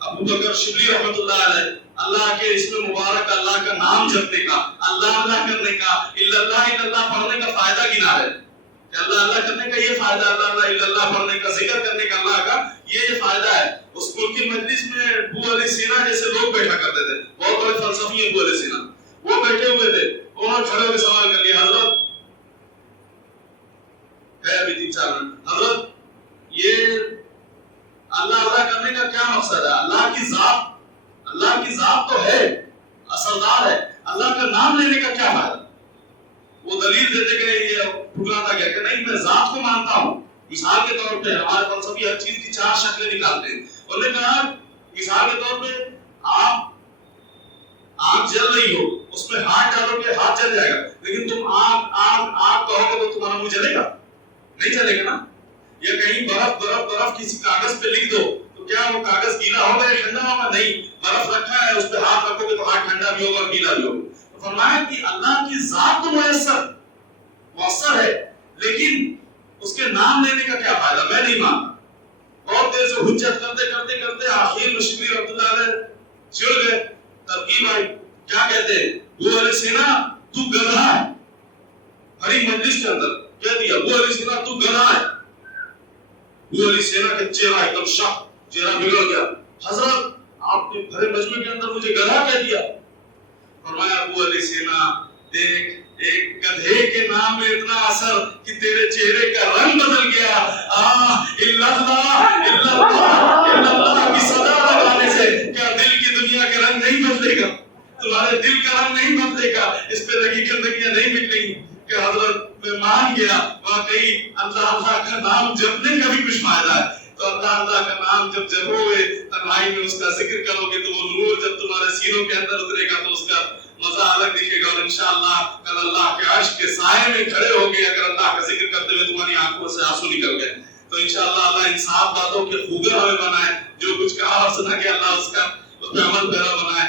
ابو بکر شبلی رحمۃ اللہ علیہ، اللہ کے اسم مبارک اللہ کا نام جپنے کا، اللہ اللہ کرنے کا، اللہ پڑھنے کا فائدہ گنا ہے کہ اللہ اللہ کرنے کا یہ فائدہ، اللہ اللہ پڑھنے کا، ذکر کرنے کا اللہ کا یہ فائدہ ہے. اس ملکی مجلس میں ابو علی سینا جیسے لوگ بیٹھا کرتے تھے، بہت بڑے فلسفی ابو علی سینا، وہ بیٹھے ہوئے تھے، انہوں نے کھڑے ہو کے سوال کر لیا، حضرت ہے ابھی 3-4 منٹ، حضرت یہ اللہ اللہ کرنے کا کیا مقصد ہے؟ اللہ کی ذات تو ہے، اثردار ہے، اللہ کا نام لینے کا کیا فائدہ؟ وہ دلیل دیتے گئے، یہ ٹھکراتا گیا کہ نہیں میں ذات کو مانتا ہوں. مثال کے طور پہ ہمارے فلسفی ہر چیز کی 4 شکلیں نکالتے ہیں. انہوں نے کہا مثال کے طور پہ آپ آنکھ جل رہی ہو، اس میں ہاتھ ڈالو گے ہاتھ جل جائے گا، لیکن تم آنکھ کہو گے تو تمہارا منہ جلے گا؟ نہیں چلے گا نا. یا کہیں برف کسی کاغذ پہ لکھ دو تو کیا وہ کاغذ گیلا ہوگا یا ٹھنڈا ہوگا؟ نہیں، برف رکھا ہے، اس پہ ہاتھ رکھو گے تو ہاتھ ٹھنڈا بھی ہوگا اور گیلا بھی ہوگا. تو فرمایا کہ اللہ کی ذات تو مؤثر ہے، لیکن اس کے نام لینے کا کیا فائدہ؟ میں نہیں مانتا. بہت دیر سے حجت کرتے آخر میں شبلی رحمۃ اللہ علیہ چڑ گئے، ترکیب آئی، کیا کہتے ہیں ابو علی سینا تو گدھا ہے. بڑی مجلس کے اندر کہہ دیا ابو علی سینا تو گدھا ہے. ابو علی سینا کا چہرہ ایک دم شک، چہرہ بگڑ گیا. حضرت آپ نے بھرے مجمع کے اندر مجھے گدھا کہہ دیا. فرمایا ابو علی سینا دیکھ، ایک گدھے کے نام میں اتنا اثر کہ تیرے چہرے کا رنگ بدل گیا. اللہ کی صدا لگانے سے کیا دل کی دنیا کے رنگ نہیں بدلے گا؟ تمہارے دل کا رنگ نہیں بدلے گا، اس پہ لگی گندگیاں نہیں مٹیں گی. کہ حضرت میں مان گیا واقعی اللہ کا نام جپنے کا بھی کچھ فائدہ ہے. تو اللہ کا نام جب جپو گے، تنہائی میں اس کا ذکر کرو گے تو وہ نور جب تمہارے سینوں کے اندر اترے گا تو اس کا مزہ الگ دکھے گا. اور انشاءاللہ کل اللہ کے عرش کے سائے میں کھڑے ہو گے اگر اللہ کا ذکر کرتے ہوئے تمہاری آنکھوں سے آنسو نکل گئے. تو انشاءاللہ اللہ انصاف باتوں کے خوگر ہمیں بنائے، جو کچھ کہا اور سنا کہ اللہ اس کا اس پہ عمل پیرا بنائے.